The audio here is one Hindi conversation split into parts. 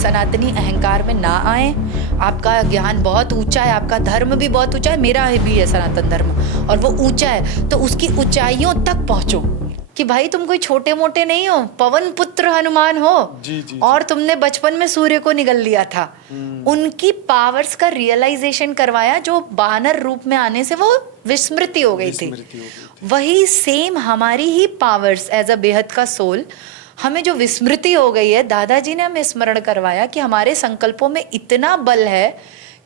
सनातनी अहंकार में ना आए। आपका ज्ञान बहुत ऊंचा है, आपका धर्म भी बहुत ऊंचा है, मेरा भी है सनातन धर्म, और वो ऊंचा है, तो उसकी ऊंचाइयों तक पहुंचो कि भाई तुम कोई छोटे मोटे नहीं हो, पवन पुत्र हनुमान हो। जी, और तुमने बचपन में सूर्य को निगल लिया था। उनकी पावर्स का रियलाइजेशन करवाया, जो वानर रूप में आने से वो विस्मृति हो गई थी। वही सेम हमारी ही पावर्स एज अ बेहद का सोल, हमें जो विस्मृति हो गई है, दादाजी ने हमें स्मरण करवाया कि हमारे संकल्पों में इतना बल है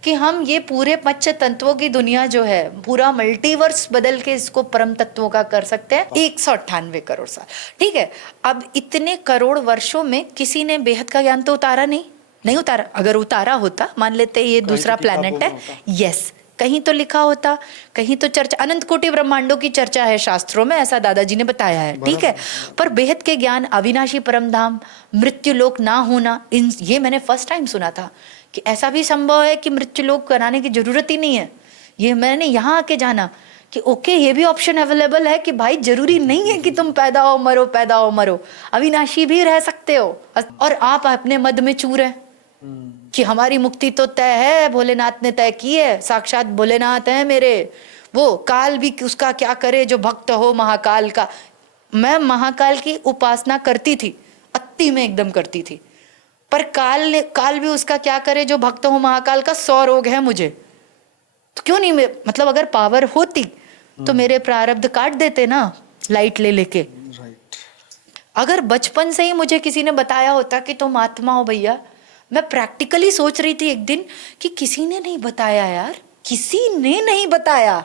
कि हम ये पूरे पंच तत्वों की दुनिया जो है, पूरा मल्टीवर्स बदल के इसको परम तत्वों का कर सकते हैं। 198 करोड़ साल, ठीक है। अब इतने करोड़ वर्षों में किसी ने बेहद का ज्ञान तो उतारा नहीं उतारा। अगर उतारा होता, मान लेते ये दूसरा प्लैनेट है, यस, कहीं तो लिखा होता, कहीं तो चर्चा, अनंत कोटि ब्रह्मांडों की चर्चा है शास्त्रों में, ऐसा दादाजी ने बताया है, ठीक है। पर बेहद के ज्ञान, अविनाशी परम धाम, मृत्यु लोक ना होना, इन ये मैंने फर्स्ट टाइम सुना था कि ऐसा भी संभव है कि मृत्यु लोक कराने की जरूरत ही नहीं है। ये मैंने यहाँ आके जाना कि ओके, ये भी ऑप्शन अवेलेबल है कि भाई जरूरी नहीं है कि तुम पैदा हो मरो, पैदा हो मरो, अविनाशी भी रह सकते हो। और आप अपने मद में चूर है कि हमारी मुक्ति तो तय है, भोलेनाथ ने तय की है, साक्षात भोलेनाथ है मेरे। वो काल भी उसका क्या करे जो भक्त हो महाकाल का। मैं महाकाल की उपासना करती थी, अति में एकदम करती थी, पर काल भी उसका क्या करे जो भक्त हो महाकाल का। 100 रोग है मुझे, तो क्यों नहीं, मतलब अगर पावर होती तो मेरे प्रारब्ध काट देते ना, लाइट ले लेके। अगर बचपन से ही मुझे किसी ने बताया होता कि तुम आत्मा हो भैया, मैं प्रैक्टिकली सोच रही थी एक दिन कि किसी ने नहीं बताया यार, किसी ने नहीं बताया।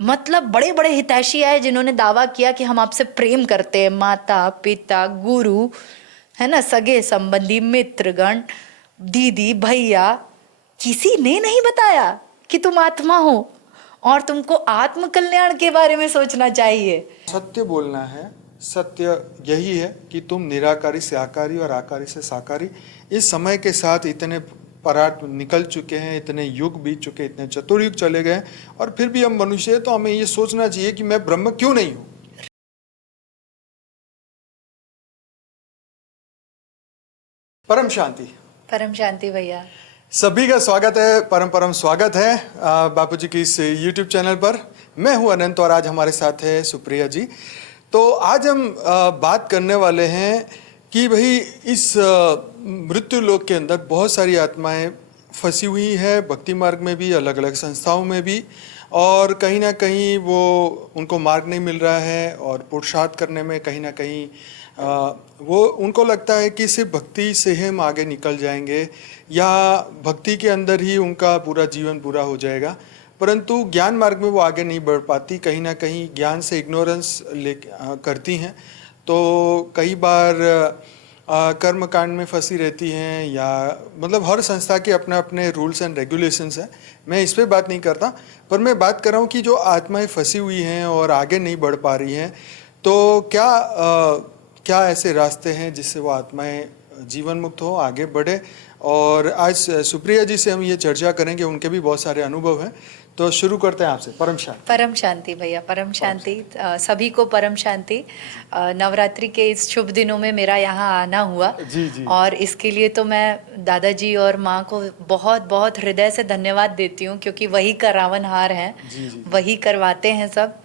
मतलब बड़े बड़े हितैषी आए जिन्होंने दावा किया कि हम आपसे प्रेम करते हैं, माता पिता गुरु है ना, सगे संबंधी मित्रगण, दीदी भैया, किसी ने नहीं बताया कि तुम आत्मा हो और तुमको आत्म कल्याण के बारे में सोचना चाहिए। सत्य बोलना है, सत्य यही है कि तुम निराकारी से आकारी और आकारी से साकारी। इस समय के साथ इतने परात निकल चुके हैं, इतने युग बीत चुके, इतने चतुर्युग चले गए, और फिर भी हम मनुष्य हैं, तो हमें ये सोचना चाहिए कि मैं ब्रह्म क्यों नहीं हूँ। परम शांति भैया, सभी का स्वागत है, परम स्वागत है बापूजी की इस YouTube चैनल पर। मैं हूं अनंत और आज हमारे साथ है सुप्रिया जी। तो आज हम बात करने वाले हैं कि भाई इस मृत्यु लोक के अंदर बहुत सारी आत्माएं फंसी हुई है, भक्ति मार्ग में भी, अलग अलग संस्थाओं में भी, और कहीं ना कहीं वो उनको मार्ग नहीं मिल रहा है, और पुरुषार्थ करने में कहीं ना कहीं वो उनको लगता है कि सिर्फ भक्ति से ही हम आगे निकल जाएंगे, या भक्ति के अंदर ही उनका पूरा जीवन पूरा हो जाएगा, परंतु ज्ञान मार्ग में वो आगे नहीं बढ़ पाती। कहीं ना कहीं ज्ञान से इग्नोरेंस करती हैं, तो कई बार कर्म कांड में फंसी रहती हैं, या मतलब हर संस्था के अपने अपने रूल्स एंड रेगुलेशंस हैं। मैं इस पर बात नहीं करता, पर मैं बात कर रहा हूँ कि जो आत्माएं फंसी हुई हैं और आगे नहीं बढ़ पा रही हैं, तो क्या ऐसे रास्ते हैं जिससे वो आत्माएं जीवन मुक्त हो, आगे बढ़े। और आज सुप्रिया जी से हम ये चर्चा करेंगे, उनके भी बहुत सारे अनुभव हैं। तो शुरू करते हैं आपसे। परम शांति भैया, परम शांति सभी को, परम शांति। नवरात्रि के इस शुभ दिनों में मेरा यहाँ आना हुआ जी। और इसके लिए तो मैं दादाजी और माँ को बहुत बहुत हृदय से धन्यवाद देती हूँ, क्योंकि वही का रावणहार हैं, वही करवाते हैं सब।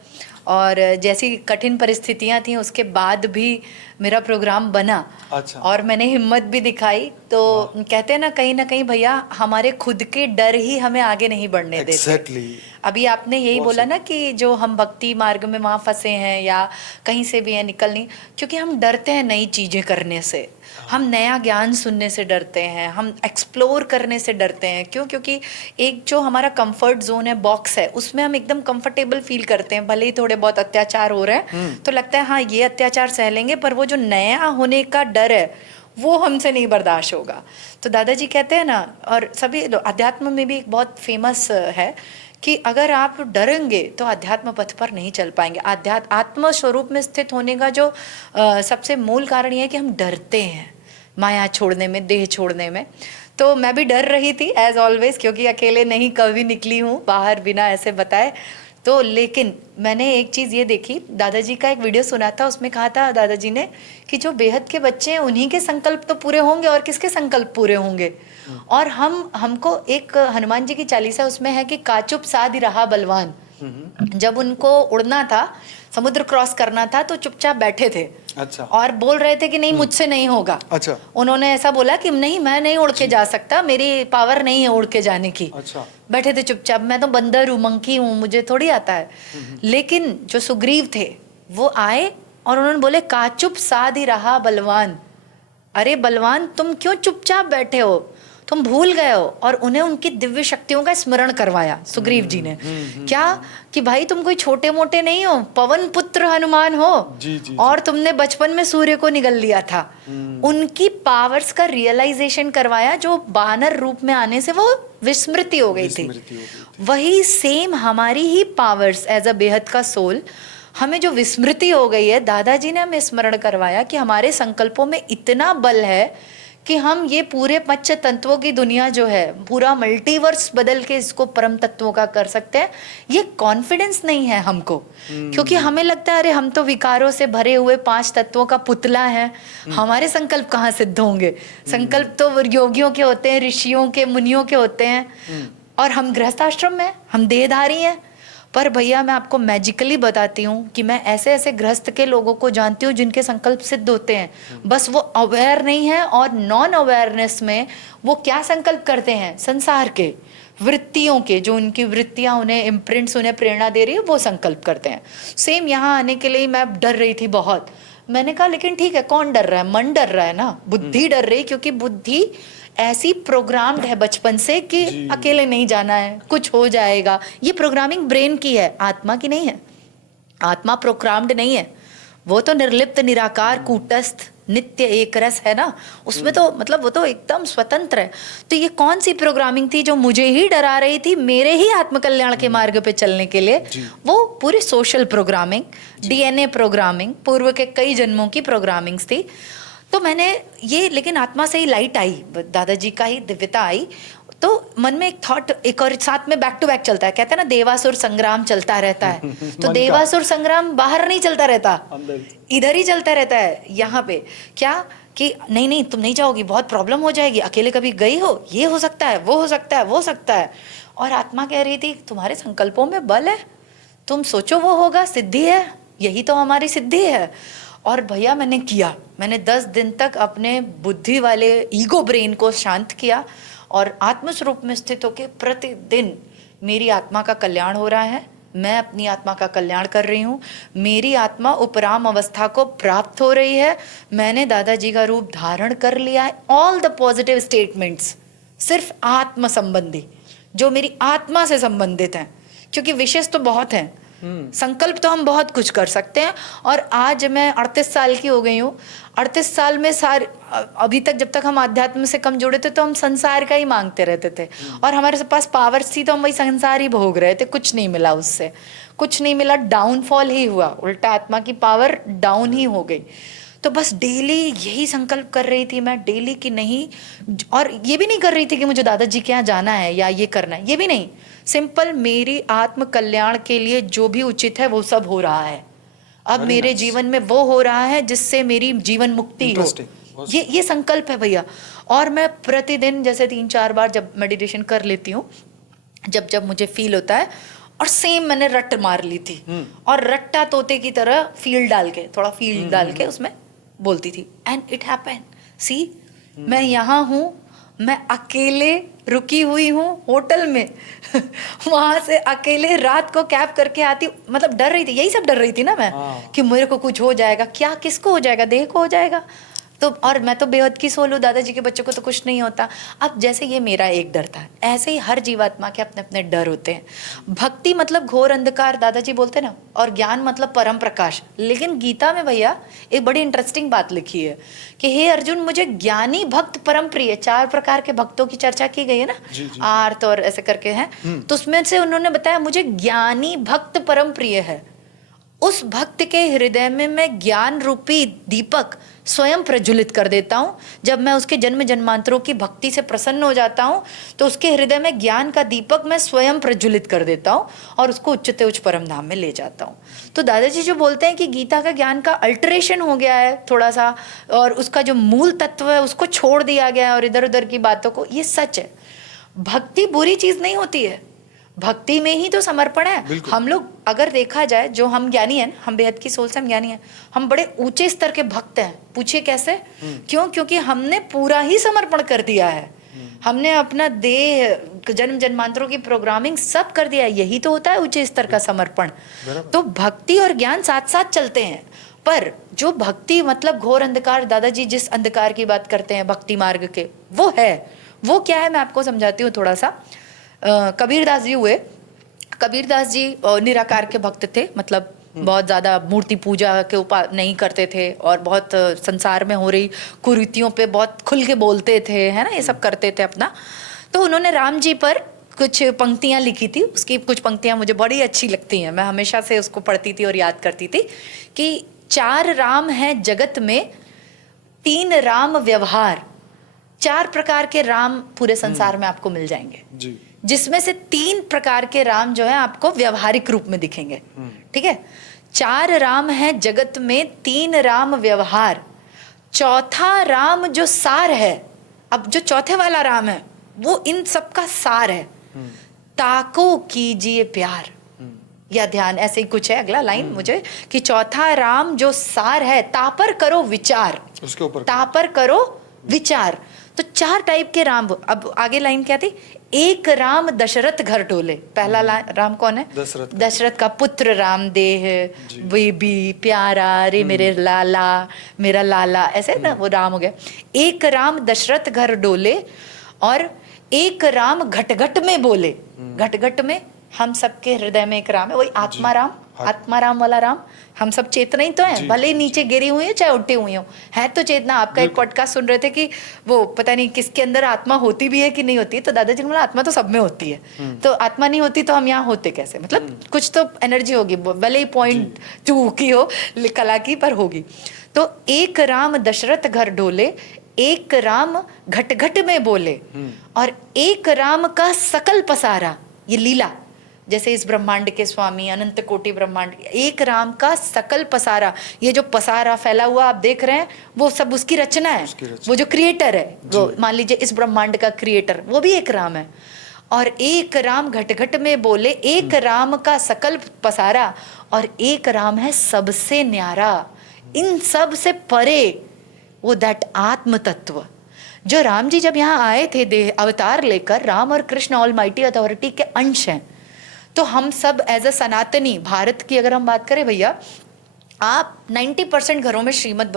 और जैसी कठिन परिस्थितियां थी उसके बाद भी मेरा प्रोग्राम बना। अच्छा। और मैंने हिम्मत भी दिखाई। तो कहते हैं ना कहीं भैया, हमारे खुद के डर ही हमें आगे नहीं बढ़ने देते। अभी आपने यही बोला ना कि जो हम भक्ति मार्ग में वहाँ फंसे हैं या कहीं से भी है निकलनी, क्योंकि हम डरते हैं नई चीज़ें करने से, हम नया ज्ञान सुनने से डरते हैं, हम एक्सप्लोर करने से डरते हैं। क्यों? क्योंकि एक जो हमारा कंफर्ट जोन है, बॉक्स है, उसमें हम एकदम कंफर्टेबल फील करते हैं। भले ही थोड़े बहुत अत्याचार हो रहे हैं तो लगता है हाँ ये अत्याचार सह लेंगे, पर वो जो नया होने का डर है वो हमसे नहीं बर्दाश्त होगा। तो दादाजी कहते हैं ना, और सभी अध्यात्म में भी एक बहुत फेमस है कि अगर आप डरेंगे तो अध्यात्म पथ पर नहीं चल पाएंगे। आत्म स्वरूप में स्थित होने का जो सबसे मूल कारण ये है कि हम डरते हैं माया छोड़ने में, देह छोड़ने में। तो मैं भी डर रही थी एज ऑलवेज, क्योंकि अकेले नहीं कभी निकली हूँ बाहर बिना ऐसे बताए। तो लेकिन मैंने एक चीज़ ये देखी, दादाजी का एक वीडियो सुना था, उसमें कहा था दादाजी ने कि जो बेहद के बच्चे हैं उन्हीं के संकल्प तो पूरे होंगे, और किसके संकल्प पूरे होंगे। और हमको एक हनुमान जी की चालीसा उसमें है कि काचुप साध रहा बलवान। जब उनको उड़ना था, समुद्र क्रॉस करना था, तो चुपचाप बैठे थे। अच्छा। और बोल रहे थे कि नहीं मुझसे नहीं होगा। अच्छा। उन्होंने ऐसा बोला कि नहीं, मैं नहीं उड़ के जा सकता, मेरी पावर नहीं है उड़ के जाने की। अच्छा। बैठे थे चुपचाप, मैं तो बंदर हूँ, मंकी हूँ, मुझे थोड़ी आता है। लेकिन जो सुग्रीव थे वो आए और उन्होंने बोले काचुप साध रहा बलवान। अरे बलवान, तुम क्यों चुपचाप बैठे हो, तुम भूल गए हो। और उन्हें उनकी दिव्य शक्तियों का स्मरण करवाया सुग्रीव जी ने। क्या कि भाई तुम कोई छोटे मोटे नहीं हो, पवन पुत्र हनुमान हो। जी, और तुमने बचपन में सूर्य को निगल लिया था। उनकी पावर्स का रियलाइजेशन करवाया, जो वानर रूप में आने से वो विस्मृति हो गई थी। वही सेम हमारी ही पावर्स एज अ बेहद का सोल, हमें जो विस्मृति हो गई है, दादाजी ने हमें स्मरण करवाया कि हमारे संकल्पों में इतना बल है कि हम ये पूरे पंच तत्वों की दुनिया जो है, पूरा मल्टीवर्स बदल के इसको परम तत्वों का कर सकते हैं। ये कॉन्फिडेंस नहीं है हमको, क्योंकि हमें लगता है अरे हम तो विकारों से भरे हुए 5 तत्वों का पुतला है, हमारे संकल्प कहाँ सिद्ध होंगे। संकल्प तो योगियों के होते हैं, ऋषियों के, मुनियों के होते हैं, और हम गृहस्थाश्रम में, हम देहधारी हैं। पर भैया मैं आपको मैजिकली बताती हूँ कि मैं ऐसे ऐसे गृहस्थ के लोगों को जानती हूँ जिनके संकल्प सिद्ध होते हैं, बस वो अवेयर नहीं है। और नॉन अवेयरनेस में वो क्या संकल्प करते हैं, संसार के, वृत्तियों के, जो उनकी वृत्तियाँ उन्हें इम्प्रिंट्स, उन्हें प्रेरणा दे रही है, वो संकल्प करते हैं। सेम यहाँ आने के लिए मैं डर रही थी बहुत। मैंने कहा लेकिन ठीक है, कौन डर रहा है, मन डर रहा है ना, बुद्धि डर रही, क्योंकि बुद्धि ऐसी प्रोग्राम्ड है बचपन से कि अकेले नहीं जाना है, कुछ हो जाएगा। ये प्रोग्रामिंग ब्रेन की है, आत्मा की नहीं है। आत्मा प्रोग्राम्ड नहीं है, वो तो निर्लिप्त, निराकार, कूटस्थ, नित्य एक रस है ना, उसमें तो मतलब वो तो एकदम स्वतंत्र है। तो ये कौन सी प्रोग्रामिंग थी जो मुझे ही डरा रही थी मेरे ही आत्मकल्याण के मार्ग पे चलने के लिए? वो पूरी सोशल प्रोग्रामिंग, डीएनए प्रोग्रामिंग, पूर्व के कई जन्मों की प्रोग्रामिंग्स थी। तो मैंने ये, लेकिन आत्मा से ही लाइट आई, दादाजी का ही दिव्यता आई, तो मन में एक थॉट, एक और साथ में बैक टू बैक चलता है। कहते हैं ना देवासुर संग्राम चलता रहता है। तो देवासुर संग्राम बाहर नहीं चलता रहता, इधर ही चलता रहता है। यहाँ पे क्या कि नहीं नहीं तुम नहीं जाओगी, बहुत प्रॉब्लम हो जाएगी, अकेले कभी गई हो, ये हो सकता है, वो हो सकता है, वो सकता है। और आत्मा कह रही थी तुम्हारे संकल्पों में बल है, तुम सोचो वो होगा, सिद्धि है, यही तो हमारी सिद्धि है। और भैया मैंने किया, मैंने 10 दिन तक अपने बुद्धि वाले ईगो ब्रेन को शांत किया और आत्मस्वरूप में स्थित होकर प्रतिदिन मेरी आत्मा का कल्याण हो रहा है, मैं अपनी आत्मा का कल्याण कर रही हूँ, मेरी आत्मा उपराम अवस्था को प्राप्त हो रही है, मैंने दादाजी का रूप धारण कर लिया है। ऑल द पॉजिटिव स्टेटमेंट्स सिर्फ आत्म संबंधी, जो मेरी आत्मा से संबंधित हैं, क्योंकि विशेष तो बहुत हैं, संकल्प तो हम बहुत कुछ कर सकते हैं। और आज मैं 38 साल की हो गई हूँ। 38 साल में अभी तक जब तक हम अध्यात्म से कम जुड़े थे तो हम संसार का ही मांगते रहते थे, और हमारे पास पावर्स थी तो हम वही संसार ही भोग रहे थे, कुछ नहीं मिला, उससे कुछ नहीं मिला, डाउनफॉल ही हुआ, उल्टा आत्मा की पावर डाउन ही हो गई। तो बस डेली यही संकल्प कर रही थी मैं, डेली कि नहीं, और ये भी नहीं कर रही थी कि मुझे दादाजी के यहाँ जाना है या ये करना है, ये भी नहीं, सिंपल मेरी आत्म कल्याण के लिए जो भी उचित है वो सब हो रहा है। अब मेरे जीवन में वो हो रहा है जिससे मेरी जीवन मुक्ति हो, ये संकल्प है भैया। और मैं प्रतिदिन जैसे 3-4 बार जब मेडिटेशन कर लेती हूँ, जब जब मुझे फील होता है, और सेम मैंने रट मार ली थी, और रट्टा तोते की तरह फील डाल के, थोड़ा फील डाल के उसमें बोलती थी, एंड इट हैपन। सी मैं यहाँ हूँ, मैं अकेले रुकी हुई हूँ होटल में वहां से अकेले रात को कैब करके आती, मतलब डर रही थी, यही सब डर रही थी ना मैं, कि मेरे को कुछ हो जाएगा, क्या किसको हो जाएगा, देह को हो जाएगा। तो और मैं तो बेहद की सोल हूँ, दादाजी के बच्चों को तो कुछ नहीं होता। अब जैसे ये मेरा एक डर था, ऐसे ही हर जीवात्मा के अपने अपने डर होते हैं। भक्ति मतलब घोर अंधकार, दादाजी बोलते ना, और ज्ञान मतलब परम प्रकाश। लेकिन गीता में भैया एक बड़ी इंटरेस्टिंग बात लिखी है कि हे अर्जुन, मुझे ज्ञानी भक्त परम प्रिय, 4 प्रकार के भक्तों की चर्चा की गई है ना, आर्त और ऐसे करके हैं, तो उसमें से उन्होंने बताया मुझे ज्ञानी भक्त परम प्रिय है। उस भक्त के हृदय में मैं ज्ञान रूपी दीपक स्वयं प्रज्वलित कर देता हूँ। जब मैं उसके जन्म जन्मांतरों की भक्ति से प्रसन्न हो जाता हूँ तो उसके हृदय में ज्ञान का दीपक मैं स्वयं प्रज्वलित कर देता हूँ और उसको उच्चते उच्च परम धाम में ले जाता हूँ। तो दादाजी जो बोलते हैं कि गीता का ज्ञान का अल्टरेशन हो गया है थोड़ा सा, और उसका जो मूल तत्व है उसको छोड़ दिया गया है और इधर उधर की बातों को, ये सच है। भक्ति बुरी चीज नहीं होती है, भक्ति में ही तो समर्पण है। हम लोग अगर देखा जाए, जो हम ज्ञानी हैं, हम बेहद की सोल से हम ज्ञानी हैं, हम बड़े ऊंचे स्तर के भक्त हैं। पूछिए कैसे? क्यों? क्योंकि हमने पूरा ही समर्पण कर दिया है। हमने अपना देह, जन्म जन्मांतरों की प्रोग्रामिंग सब कर दिया है। यही तो होता है ऊंचे स्तर का समर्पण। तो भक्ति और ज्ञान साथ साथ चलते हैं। पर जो भक्ति मतलब घोर अंधकार, दादाजी जिस अंधकार की बात करते हैं भक्ति मार्ग के, वो है, वो क्या है मैं आपको समझाती हूँ थोड़ा सा। कबीरदास जी हुए। कबीरदास जी निराकार के भक्त थे, मतलब बहुत ज़्यादा मूर्ति पूजा के उपाय नहीं करते थे और बहुत संसार में हो रही कुरीतियों पे बहुत खुल के बोलते थे, है ना, ये सब करते थे अपना। तो उन्होंने राम जी पर कुछ पंक्तियाँ लिखी थी। उसकी कुछ पंक्तियाँ मुझे बड़ी अच्छी लगती हैं, मैं हमेशा से उसको पढ़ती थी और याद करती थी कि 4 राम हैं जगत में, 3 राम व्यवहार। 4 प्रकार के राम पूरे संसार में आपको मिल जाएंगे जी, जिसमें से 3 प्रकार के राम जो है आपको व्यवहारिक रूप में दिखेंगे। ठीक है, 4 राम है जगत में, 3 राम व्यवहार, चौथा राम जो सार है। अब जो चौथे वाला राम है वो इन सब का सार है। ताको कीजिए प्यार या ध्यान, ऐसे ही कुछ है अगला लाइन मुझे, कि चौथा राम जो सार है, तापर करो विचार, उसके ऊपर तापर करो विचार। तो 4 टाइप के राम। अब आगे लाइन क्या थी? एक राम दशरथ घर डोले। पहला राम कौन है? दशरथ का पुत्र राम देह, बेबी प्यारा, रे मेरे लाला, मेरा लाला, ऐसे ना वो राम हो गया। एक राम दशरथ घर डोले और एक राम घट घट में बोले। घट घट में हम सबके हृदय में एक राम है, वही आत्मा राम, आत्मा राम वाला राम। हम सब चेतना ही तो हैं, भले ही नीचे गिरी हुई हो चाहे उठी हुई हो, है तो चेतना। आपका एक पॉडकास्ट सुन रहे थे कि वो पता नहीं किसके अंदर आत्मा होती भी है कि नहीं होती है, तो दादाजी ने बोला आत्मा तो सब में होती है, तो आत्मा नहीं होती तो हम यहाँ होते कैसे? मतलब कुछ तो एनर्जी होगी, भले ही 0.2 की हो कला की, पर होगी। तो एक राम दशरथ घर डोले, एक राम घट घट में बोले, और एक राम का सकल पसारा। ये लीला, जैसे इस ब्रह्मांड के स्वामी, अनंत कोटि ब्रह्मांड, एक राम का सकल पसारा। ये जो पसारा फैला हुआ आप देख रहे हैं वो सब उसकी रचना है। वो जो क्रिएटर है, वो मान लीजिए इस ब्रह्मांड का क्रिएटर, वो भी एक राम है। और एक राम घट घट में बोले, एक राम का सकल पसारा, और एक राम है सबसे न्यारा, इन सब से परे, वो दैट आत्म तत्व। जो राम जी जब यहाँ आए थे देह अवतार लेकर, राम और कृष्ण ऑलमाइटी अथॉरिटी के अंश हैं। तो हम सब एज अ सनातनी भारत की अगर हम बात करें भैया, आप 90% घरों में श्रीमद्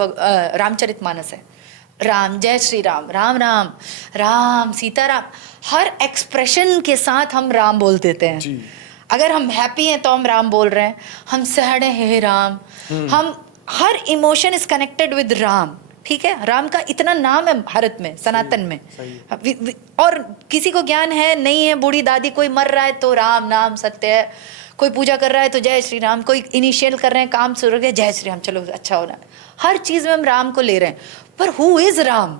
रामचरितमानस है। राम, जय श्री राम, राम राम, राम सीताराम, हर एक्सप्रेशन के साथ हम राम बोल देते हैं जी। अगर हम हैप्पी हैं तो हम राम बोल रहे हैं, हम सैड हैं हे राम, हम हर emotion is connected with Ram. ठीक है, राम का इतना नाम है भारत में, सनातन में। और किसी को ज्ञान है नहीं है, बूढ़ी दादी कोई मर रहा है तो राम नाम सत्य है, कोई पूजा कर रहा है तो जय श्री राम, कोई इनिशियल कर रहे हैं काम शुरू हो गया जय श्री राम, चलो अच्छा हो रहा है। हर चीज में हम राम को ले रहे हैं, पर who is Ram,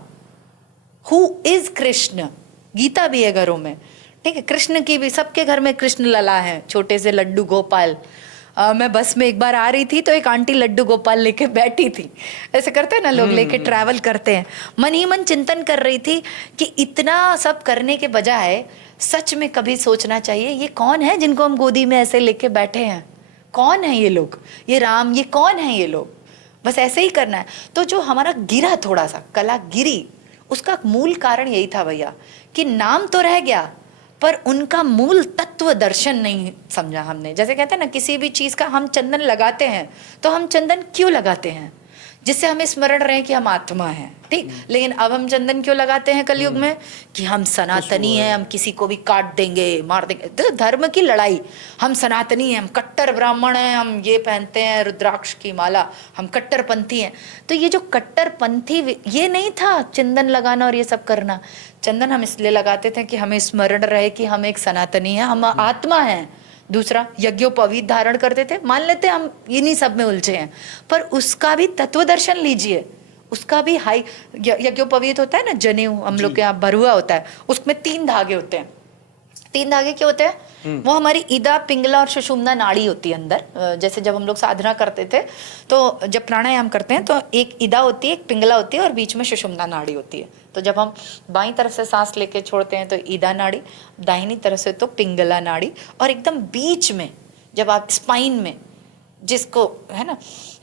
who is Krishna? Gita भी है घरों में, ठीक है, कृष्ण की भी, सबके घर में कृष्ण लला है, छोटे से लड्डू गोपाल। मैं बस में एक बार आ रही थी तो एक आंटी लड्डू गोपाल लेके बैठी थी, ऐसे करते हैं ना लोग, लेके ट्रैवल करते हैं। मन ही मन चिंतन कर रही थी कि इतना सब करने के बजाय सच में कभी सोचना चाहिए ये कौन है जिनको हम गोदी में ऐसे लेके बैठे हैं, कौन है ये लोग, ये राम, ये कौन है ये लोग? बस ऐसे ही करना है। तो जो हमारा गिरा, थोड़ा सा कला गिरी, उसका मूल कारण यही था भैया कि नाम तो रह गया पर उनका मूल तत्व दर्शन नहीं समझा हमने। जैसे कहते हैं ना, किसी भी चीज का हम चंदन लगाते हैं तो हम चंदन क्यों लगाते हैं? जिससे हमें स्मरण रहे कि हम आत्मा हैं, ठीक। लेकिन अब हम चंदन क्यों लगाते हैं कलयुग में? कि हम सनातनी हैं, हम किसी को भी काट देंगे, मार देंगे। तो धर्म की लड़ाई, हम सनातनी हैं, हम कट्टर ब्राह्मण हैं, हम ये पहनते हैं रुद्राक्ष की माला, हम कट्टरपंथी हैं। तो ये जो कट्टरपंथी, ये नहीं था चंदन लगाना और ये सब करना। चंदन हम इसलिए लगाते थे कि हमें स्मरण रहे कि हम एक सनातनी हैं, हम आत्मा हैं दूसरा यज्ञोपवीत धारण करते थे, मान लेते हैं हम इन्हीं सब में उलझे हैं, पर उसका भी तत्व दर्शन लीजिए, उसका भी हाई यज्ञोपवीत होता है ना, जनेऊ हम लोग के यहाँ भरुआ होता है, उसमें 3 धागे होते हैं। 3 धागे क्यों होते हैं? वो हमारी इदा, पिंगला और सुषुम्ना नाड़ी होती है अंदर। जैसे जब हम लोग साधना करते थे तो जब प्राणायाम करते हैं तो एक इदा होती है, एक पिंगला होती है और बीच में सुषुम्ना नाड़ी होती है। तो जब हम बाईं तरफ से सांस लेके छोड़ते हैं तो इदा नाड़ी, दाहिनी तरफ से तो पिंगला नाड़ी, और एकदम बीच में जब आप स्पाइन में जिसको है ना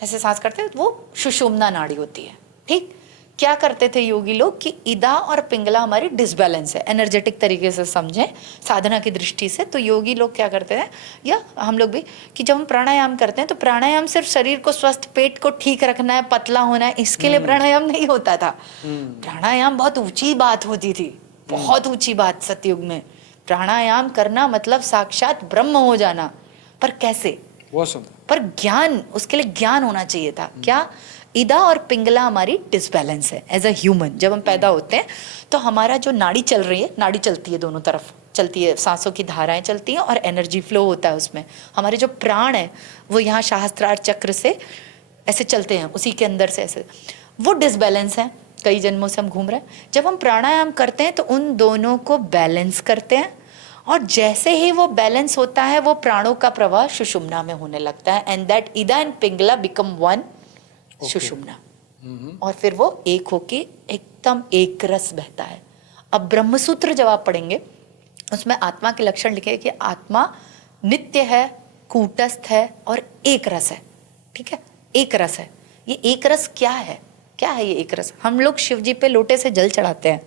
ऐसे सांस करते हैं वो सुषुम्ना नाड़ी होती है। ठीक, क्या करते थे योगी लोग कि इदा और पिंगला हमारी डिसबैलेंस है, एनर्जेटिक तरीके से समझें साधना की दृष्टि से, तो योगी लोग क्या करते हैं या हम लोग भी कि जब हम प्राणायाम करते हैं तो प्राणायाम सिर्फ शरीर को स्वस्थ, पेट को ठीक रखना है, पतला होना है, इसके लिए प्राणायाम नहीं होता था। प्राणायाम बहुत ऊंची बात होती थी, बहुत ऊंची बात। सतयुग में प्राणायाम करना मतलब साक्षात ब्रह्म हो जाना। पर कैसे? पर ज्ञान, उसके लिए ज्ञान होना चाहिए था। क्या? इदा और पिंगला हमारी डिसबैलेंस है एज अ ह्यूमन। जब हम पैदा होते हैं तो हमारा जो नाड़ी चल रही है, नाड़ी चलती है दोनों तरफ चलती है, सांसों की धाराएं चलती हैं और एनर्जी फ्लो होता है उसमें। हमारे जो प्राण है वो यहाँ सहस्त्रार चक्र से ऐसे चलते हैं, उसी के अंदर से ऐसे, वो डिसबैलेंस है, कई जन्मों से हम घूम रहे हैं। जब हम प्राणायाम करते हैं तो उन दोनों को बैलेंस करते हैं, और जैसे ही वो बैलेंस होता है वो प्राणों का प्रवाह सुषुम्ना में होने लगता है, एंड दैट इदा एंड पिंगला बिकम वन सुषुम्ना। और फिर वो एक होके एकदम एक रस बहता है। अब ब्रह्मसूत्र जब आप पढ़ेंगे उसमें आत्मा के लक्षण लिखे कि आत्मा नित्य है, कूटस्थ है और एक रस है। ठीक है, एक रस है। ये एक रस क्या है? क्या है ये एक रस? हम लोग शिव जी पे लोटे से जल चढ़ाते हैं,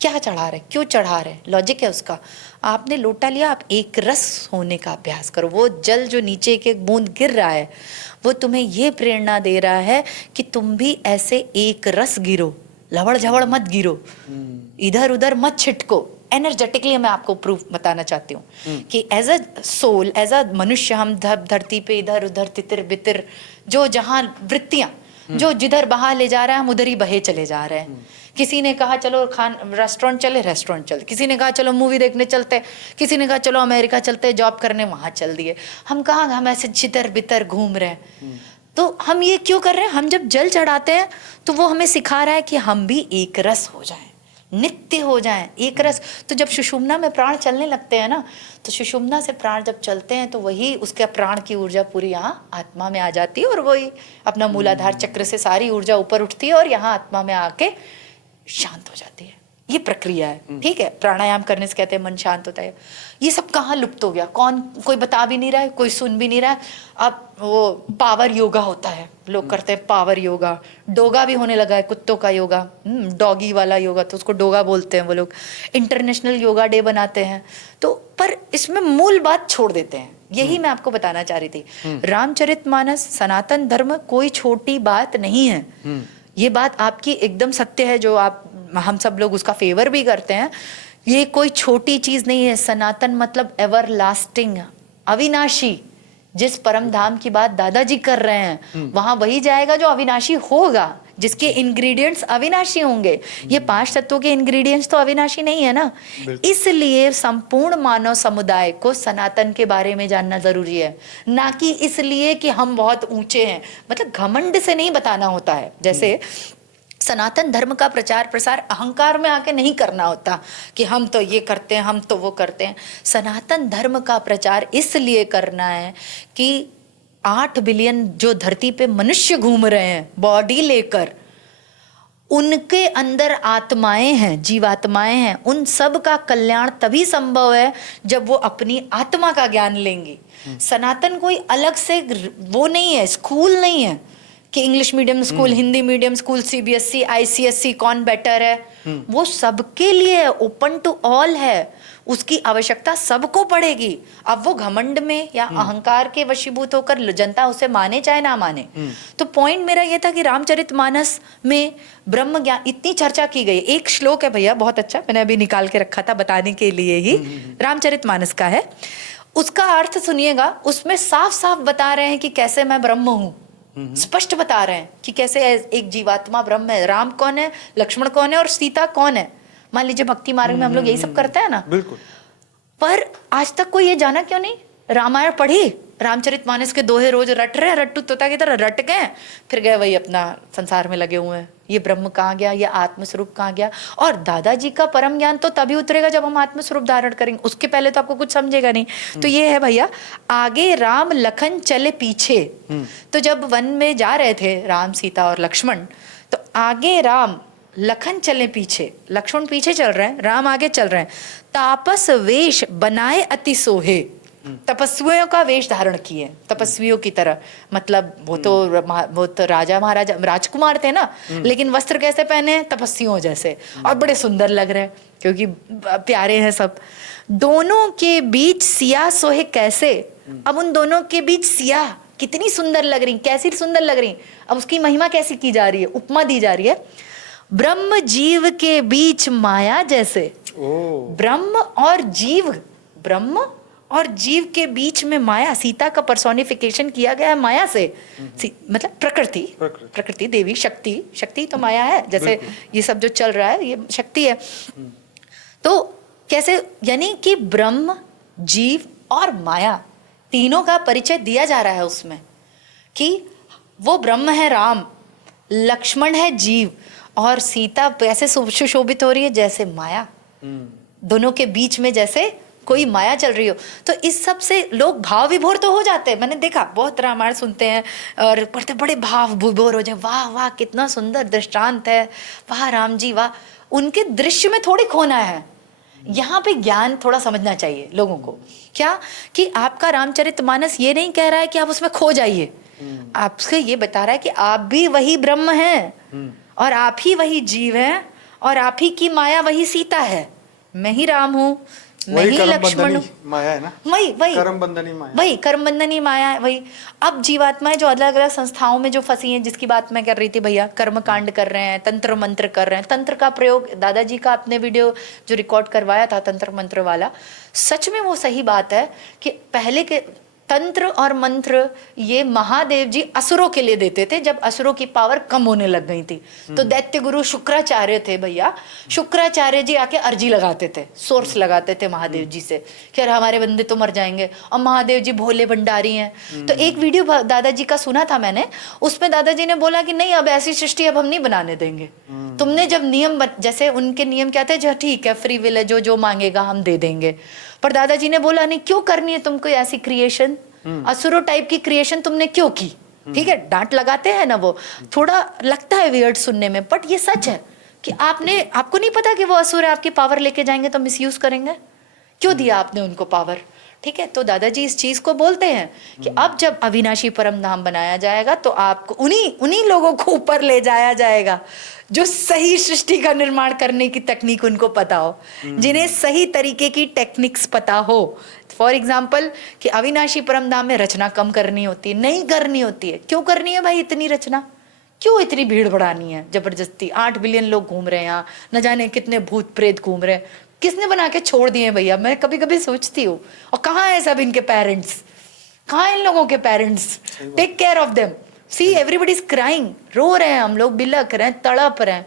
क्या चढ़ा रहे, क्यों चढ़ा रहे, लॉजिक है उसका। आपने लोटा लिया, आप एक रस होने का अभ्यास करो। वो जल जो नीचे एक एक बूंद गिर रहा है वो तुम्हें ये प्रेरणा दे रहा है कि तुम भी ऐसे एक रस गिरो, लवड़ झवड़ मत गिरो, इधर उधर मत छिटको। एनर्जेटिकली मैं आपको प्रूफ बताना चाहती हूँ कि as a soul, as a मनुष्य, हम धरती पे इधर उधर तितिर बितिर जो जहाँ वृत्तियां जो जिधर बहा ले जा रहा है हम उधर ही बहे चले जा रहे हैं। किसी ने कहा चलो रेस्टोरेंट चले, रेस्टोरेंट चले, किसी ने कहा चलो मूवी देखने चलते, किसी ने कहा चलो अमेरिका चलते जॉब करने, वहां चल दिए। हम कहाँ, हम ऐसे छितर बितर घूम रहे हैं। तो हम ये क्यों कर रहे हैं? हम जब जल चढ़ाते हैं तो वो हमें सिखा रहा है कि हम भी एक रस हो जाएं, नित्य हो जाएं, एक रस। तो जब सुषुम्ना में प्राण चलने लगते हैं ना, तो सुषुम्ना से प्राण जब चलते हैं तो वही उसके प्राण की ऊर्जा पूरी यहाँ आत्मा में आ जाती है, और वही अपना मूलाधार चक्र से सारी ऊर्जा ऊपर उठती है और यहाँ आत्मा में आके शांत हो जाती है। ये प्रक्रिया है। ठीक है, प्राणायाम करने से कहते हैं मन शांत होता है। ये सब कहाँ लुप्त हो गया? कौन, कोई बता भी नहीं रहा है, कोई सुन भी नहीं रहा है। अब वो पावर योगा होता है, लोग करते हैं पावर योगा, डोगा भी होने लगा है, कुत्तों का योगा, डॉगी वाला योगा, तो उसको डोगा बोलते हैं वो लोग। इंटरनेशनल योगा डे बनाते हैं। तो पर इसमें मूल बात छोड़ देते हैं। यही मैं आपको बताना चाह रही थी। रामचरितमानस, सनातन धर्म कोई छोटी बात नहीं है। ये बात आपकी एकदम सत्य है, जो आप, हम सब लोग उसका फेवर भी करते हैं। ये कोई छोटी चीज नहीं है। सनातन मतलब एवर लास्टिंग, अविनाशी। जिस परम धाम की बात दादाजी कर रहे हैं वहां वही जाएगा जो अविनाशी होगा, जिसके इंग्रेडिएंट्स अविनाशी होंगे। ये 5 तत्वों के इंग्रेडिएंट्स तो अविनाशी नहीं है ना। इसलिए संपूर्ण मानव समुदाय को सनातन के बारे में जानना जरूरी है, ना कि इसलिए कि हम बहुत ऊंचे हैं। मतलब घमंड से नहीं बताना होता है। जैसे सनातन धर्म का प्रचार प्रसार अहंकार में आके नहीं करना होता कि हम तो ये करते हैं, हम तो वो करते हैं। सनातन धर्म का प्रचार इसलिए करना है कि 8 बिलियन जो धरती पे मनुष्य घूम रहे हैं बॉडी लेकर, उनके अंदर आत्माएं हैं, जीवात्माएं हैं। उन सब का कल्याण तभी संभव है जब वो अपनी आत्मा का ज्ञान लेंगी। सनातन कोई अलग से वो नहीं है, स्कूल नहीं है कि English medium school, Hindi medium school, CBSE, ICSE कौन बेटर है। वो सबके लिए है, ओपन टू ऑल है। उसकी आवश्यकता सबको पड़ेगी। अब वो घमंड में या अहंकार के वशीभूत होकर जनता उसे माने चाहे ना माने। तो पॉइंट मेरा ये था कि रामचरितमानस में ब्रह्म ज्ञान इतनी चर्चा की गई। एक श्लोक है भैया बहुत अच्छा, मैंने अभी निकाल के रखा था बताने के लिए ही, रामचरितमानस का है। उसका अर्थ सुनिएगा। उसमें साफ साफ बता रहे हैं कि कैसे मैं ब्रह्म हूं। स्पष्ट बता रहे हैं कि कैसे एक जीवात्मा ब्रह्म है। राम कौन है, लक्ष्मण कौन है और सीता कौन है। मान लीजिए भक्ति मार्ग में हम लोग यही सब करते हैं ना। बिल्कुल। पर आज तक कोई ये जाना क्यों नहीं रामायण पढ़ी, रामचरितमानस के दोहे रोज रट रहे हैं, रट्टू तोता की तरह रट गए, फिर गए वही अपना संसार में लगे हुए हैं। ये ब्रह्म कहाँ गया, ये आत्मस्वरूप कहाँ गया? और दादाजी का परम ज्ञान तो तभी उतरेगा जब हम आत्मस्वरूप धारण करेंगे, उसके पहले तो आपको कुछ समझेगा नहीं। तो ये है भैया, आगे राम लखन चले पीछे। तो जब वन में जा रहे थे राम सीता और लक्ष्मण, तो आगे राम, लखन चले पीछे, लक्ष्मण पीछे चल रहे हैं, राम आगे चल रहे हैं। तापस वेश बनाए अति सोहे, तपस्वियों का वेश धारण किए, तपस्वियों की तरह। मतलब वो तो राजा महाराजा राजकुमार थे ना, लेकिन वस्त्र कैसे पहने? तपस्वियों जैसे, और बड़े सुंदर लग रहे हैं क्योंकि प्यारे हैं सब। दोनों के बीच सिया सोहे कैसे, अब उन दोनों के बीच सिया कितनी सुंदर लग रही, कैसी सुंदर लग रही, अब उसकी महिमा कैसी की जा रही है, उपमा दी जा रही है। ब्रह्म जीव के बीच माया जैसे, ब्रह्म और जीव, ब्रह्म और जीव के बीच में माया। सीता का पर्सोनिफिकेशन किया गया है माया से, मतलब प्रकृति देवी शक्ति, शक्ति तो माया है। जैसे ये सब जो चल रहा है ये शक्ति है। तो कैसे, यानी कि ब्रह्म, जीव और माया तीनों का परिचय दिया जा रहा है उसमें, कि वो ब्रह्म है राम, लक्ष्मण है जीव, और सीता कैसे सुशोभित हो रही है जैसे माया, दोनों के बीच में जैसे कोई माया चल रही हो। तो इस सब से लोग भाव विभोर तो हो जाते हैं। मैंने देखा बहुत रामायण सुनते हैं और पढ़ते बड़े भाव विभोर हो जाए, वाह वाह कितना सुंदर दृष्टांत है, वाह राम जी वाह। उनके दृश्य में थोड़ी खोना है, यहाँ पे ज्ञान थोड़ा समझना चाहिए लोगों को। क्या कि आपका रामचरितमानस ये नहीं कह रहा है कि आप उसमें खो जाइए, आपसे ये बता रहा है कि आप भी वही ब्रह्म हैं और आप ही वही जीव हैं और आप ही की माया वही सीता है। मैं ही राम हूँ, मैं ही लक्ष्मण हूँ, माया है ना, वही कर्म बंधनी माया, वही कर्म बंधनी माया है वही। अब जीवात्माएं जो अलग अलग संस्थाओं में जो फंसी हैं, जिसकी बात मैं कर रही थी भैया, कर्म कांड कर रहे हैं, तंत्र मंत्र कर रहे हैं। तंत्र का प्रयोग दादाजी का आपने वीडियो जो रिकॉर्ड करवाया था तंत्र मंत्र वाला, सच में वो सही बात है कि पहले के तंत्र और मंत्र ये महादेव जी असुरों के लिए देते थे जब असुरों की पावर कम होने लग गई थी। तो दैत्य गुरु शुक्राचार्य थे भैया, शुक्राचार्य जी आके अर्जी लगाते थे, सोर्स लगाते थे महादेव जी से कि अरे हमारे बंदे तो मर जाएंगे, और महादेव जी भोले भंडारी हैं। तो एक वीडियो दादाजी का सुना था मैंने, उसमें दादाजी ने बोला कि नहीं अब ऐसी सृष्टि अब हम नहीं बनाने देंगे, तुमने जब नियम जैसे उनके नियम क्या थे, जो ठीक है फ्री विल है, जो जो मांगेगा हम दे देंगे। पर दादाजी ने बोला नहीं, क्यों करनी है तुमको ऐसी क्रिएशन, असुरो टाइप की क्रिएशन तुमने क्यों की? ठीक है, डांट लगाते हैं ना, वो थोड़ा लगता है वियर्ड सुनने में, बट ये सच है कि आपको नहीं पता कि वो असुर है, आपकी पावर लेके जाएंगे तो मिसयूज करेंगे। क्यों दिया आपने उनको पावर? ठीक है, तो दादाजी इस चीज को बोलते हैं कि अब जब अविनाशी परम धाम बनाया जाएगा तो आपको उन्हीं लोगों को ऊपर ले जाया जाएगा जो सही सृष्टि का निर्माण करने की तकनीक उनको पता हो, जिन्हें सही तरीके की टेक्निक्स पता हो। फॉर एग्जाम्पल कि अविनाशी परम धाम में रचना कम करनी होती है, नहीं करनी होती है। क्यों करनी है भाई इतनी रचना? क्यों इतनी भीड़ बढ़ानी है जबरदस्ती? 8 बिलियन लोग घूम रहे हैं यहाँ, न जाने कितने भूत प्रेत घूम रहे हैं, किसने बना के छोड़ दिए भैया? मैं कभी कभी सोचती हूँ। और कहाँ है सब इनके पेरेंट्स, कहाँ इन लोगों के parents? Take care of them. See everybody is crying, रो रहे हैं हम लोग, बिलख रहे हैं, तड़प रहे हैं।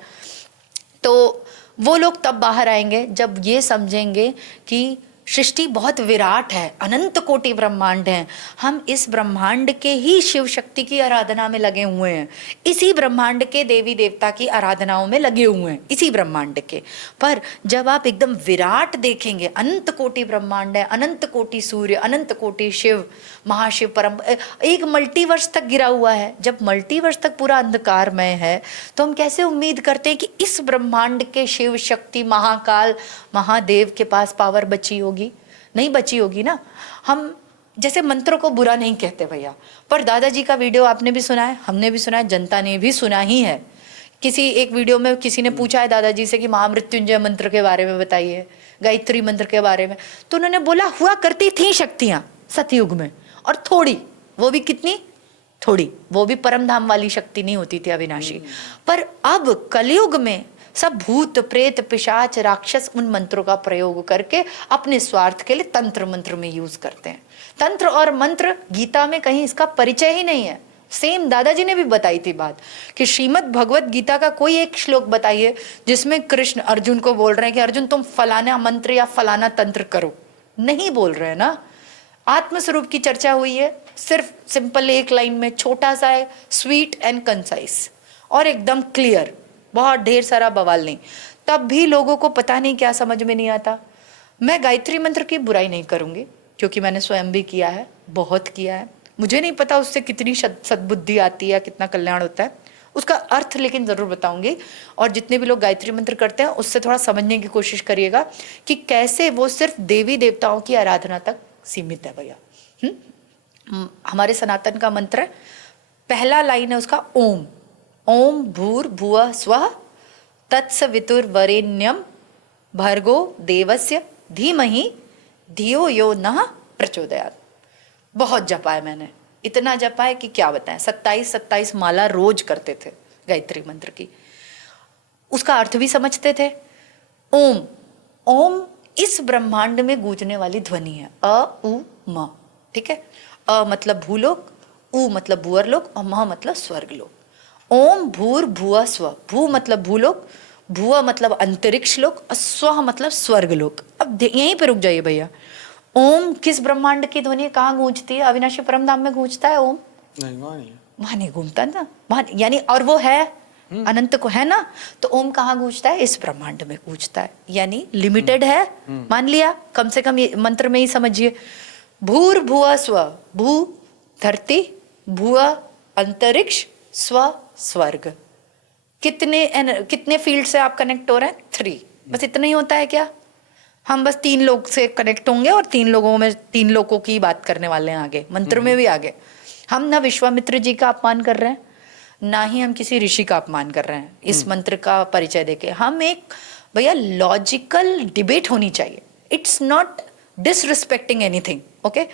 तो वो लोग तब बाहर आएंगे जब ये समझेंगे कि सृष्टि बहुत विराट है, अनंत कोटि ब्रह्मांड हैं, हम इस ब्रह्मांड के ही शिव शक्ति की आराधना में लगे हुए हैं, इसी ब्रह्मांड के देवी देवता की आराधनाओं में लगे हुए हैं, इसी ब्रह्मांड के। पर जब आप एकदम विराट देखेंगे, अनंत कोटि ब्रह्मांड है, अनंत कोटि सूर्य, अनंत कोटि शिव, महाशिव परम, एक मल्टीवर्स तक गिरा हुआ है। जब मल्टीवर्स तक पूरा अंधकारमय है तो हम कैसे उम्मीद करते हैं कि इस ब्रह्मांड के शिव शक्ति महाकाल महादेव के पास पावर बची होगी? नहीं बची होगी ना। हम जैसे मंत्रों को बुरा नहीं कहते भैया, पर दादाजी का वीडियो आपने भी सुना है, हमने भी सुना है, जनता ने भी सुना ही है। किसी एक वीडियो में किसी ने पूछा है दादाजी से कि महामृत्युंजय मंत्र के बारे में बताइए, गायत्री मंत्र के बारे में, तो उन्होंने बोला हुआ करती थी शक्तियां सतयुग में, और थोड़ी, वो भी कितनी थोड़ी, वो भी परम धाम वाली शक्ति नहीं होती थी अविनाशी। पर अब कलयुग में सब भूत प्रेत पिशाच राक्षस उन मंत्रों का प्रयोग करके अपने स्वार्थ के लिए तंत्र मंत्र में यूज करते हैं। तंत्र और मंत्र गीता में कहीं इसका परिचय ही नहीं है। सेम दादाजी ने भी बताई थी बात कि श्रीमद् भगवत गीता का कोई एक श्लोक बताइए जिसमें कृष्ण अर्जुन को बोल रहे हैं कि अर्जुन तुम फलाना मंत्र या फलाना तंत्र करो। नहीं बोल रहे हैं ना। आत्मस्वरूप की चर्चा हुई है, सिर्फ सिंपल एक लाइन में, छोटा सा है, स्वीट एंड कंसाइज और एकदम क्लियर, बहुत ढेर सारा बवाल नहीं। तब भी लोगों को पता नहीं क्या समझ में नहीं आता। मैं गायत्री मंत्र की बुराई नहीं करूंगी क्योंकि मैंने स्वयं भी किया है, बहुत किया है। मुझे नहीं पता उससे कितनी सद्बुद्धि आती है, कितना कल्याण होता है, उसका अर्थ लेकिन जरूर बताऊंगी। और जितने भी लोग गायत्री मंत्र करते हैं उससे थोड़ा समझने की कोशिश करिएगा कि कैसे वो सिर्फ देवी देवताओं की आराधना तक सीमित है भैया। हमारे सनातन का मंत्र है, पहला लाइन है उसका ओम, ओम भूर्भुवः स्वः तत्सवितुर्वरेण्यम भर्गो देवस्य धीमहि धियो यो नः प्रचोदयात्। बहुत जपा है मैंने, इतना जपा है कि क्या बताएं। 27 माला रोज करते थे गायत्री मंत्र की, उसका अर्थ भी समझते थे। ओम, ओम इस ब्रह्मांड में गूंजने वाली ध्वनि है, अ उ म, ठीक है। अ मतलब भूलोक, उ मतलब भूअरलोक और म मतलब स्वर्गलोक। ओम भूर्भुवः स्वः, भू मतलब भूलोक, भुव मतलब अंतरिक्ष लोक और स्व मतलब स्वर्गलोक। अब यहीं पे रुक जाइए भैया। ओम किस ब्रह्मांड की ध्वनि कहाँ गूंजती है? अविनाशी परमधाम में गूंजता है ओम? नहीं, वहां नहीं गूंजता ना, वहां यानी, और वो है अनंत को, है ना। तो ओम कहाँ गूंजता है? इस ब्रह्मांड में गूंजता है, यानी लिमिटेड है। मान लिया, कम से कम ये मंत्र में ही समझिए। भूर्भुवः स्वः, भू धरती, भुवः अंतरिक्ष, स्व स्वर्ग। कितने फील्ड से आप कनेक्ट हो रहे हैं? 3। बस इतना ही होता है क्या? हम बस 3 लोग से कनेक्ट होंगे और 3 लोगों में 3 लोगों की बात करने वाले हैं आगे, मंत्र में भी आगे। हम ना विश्वामित्र जी का अपमान कर रहे हैं, ना ही हम किसी ऋषि का अपमान कर रहे हैं इस मंत्र का परिचय देके। हम एक भैया लॉजिकल डिबेट होनी चाहिए, it's not disrespecting anything, okay.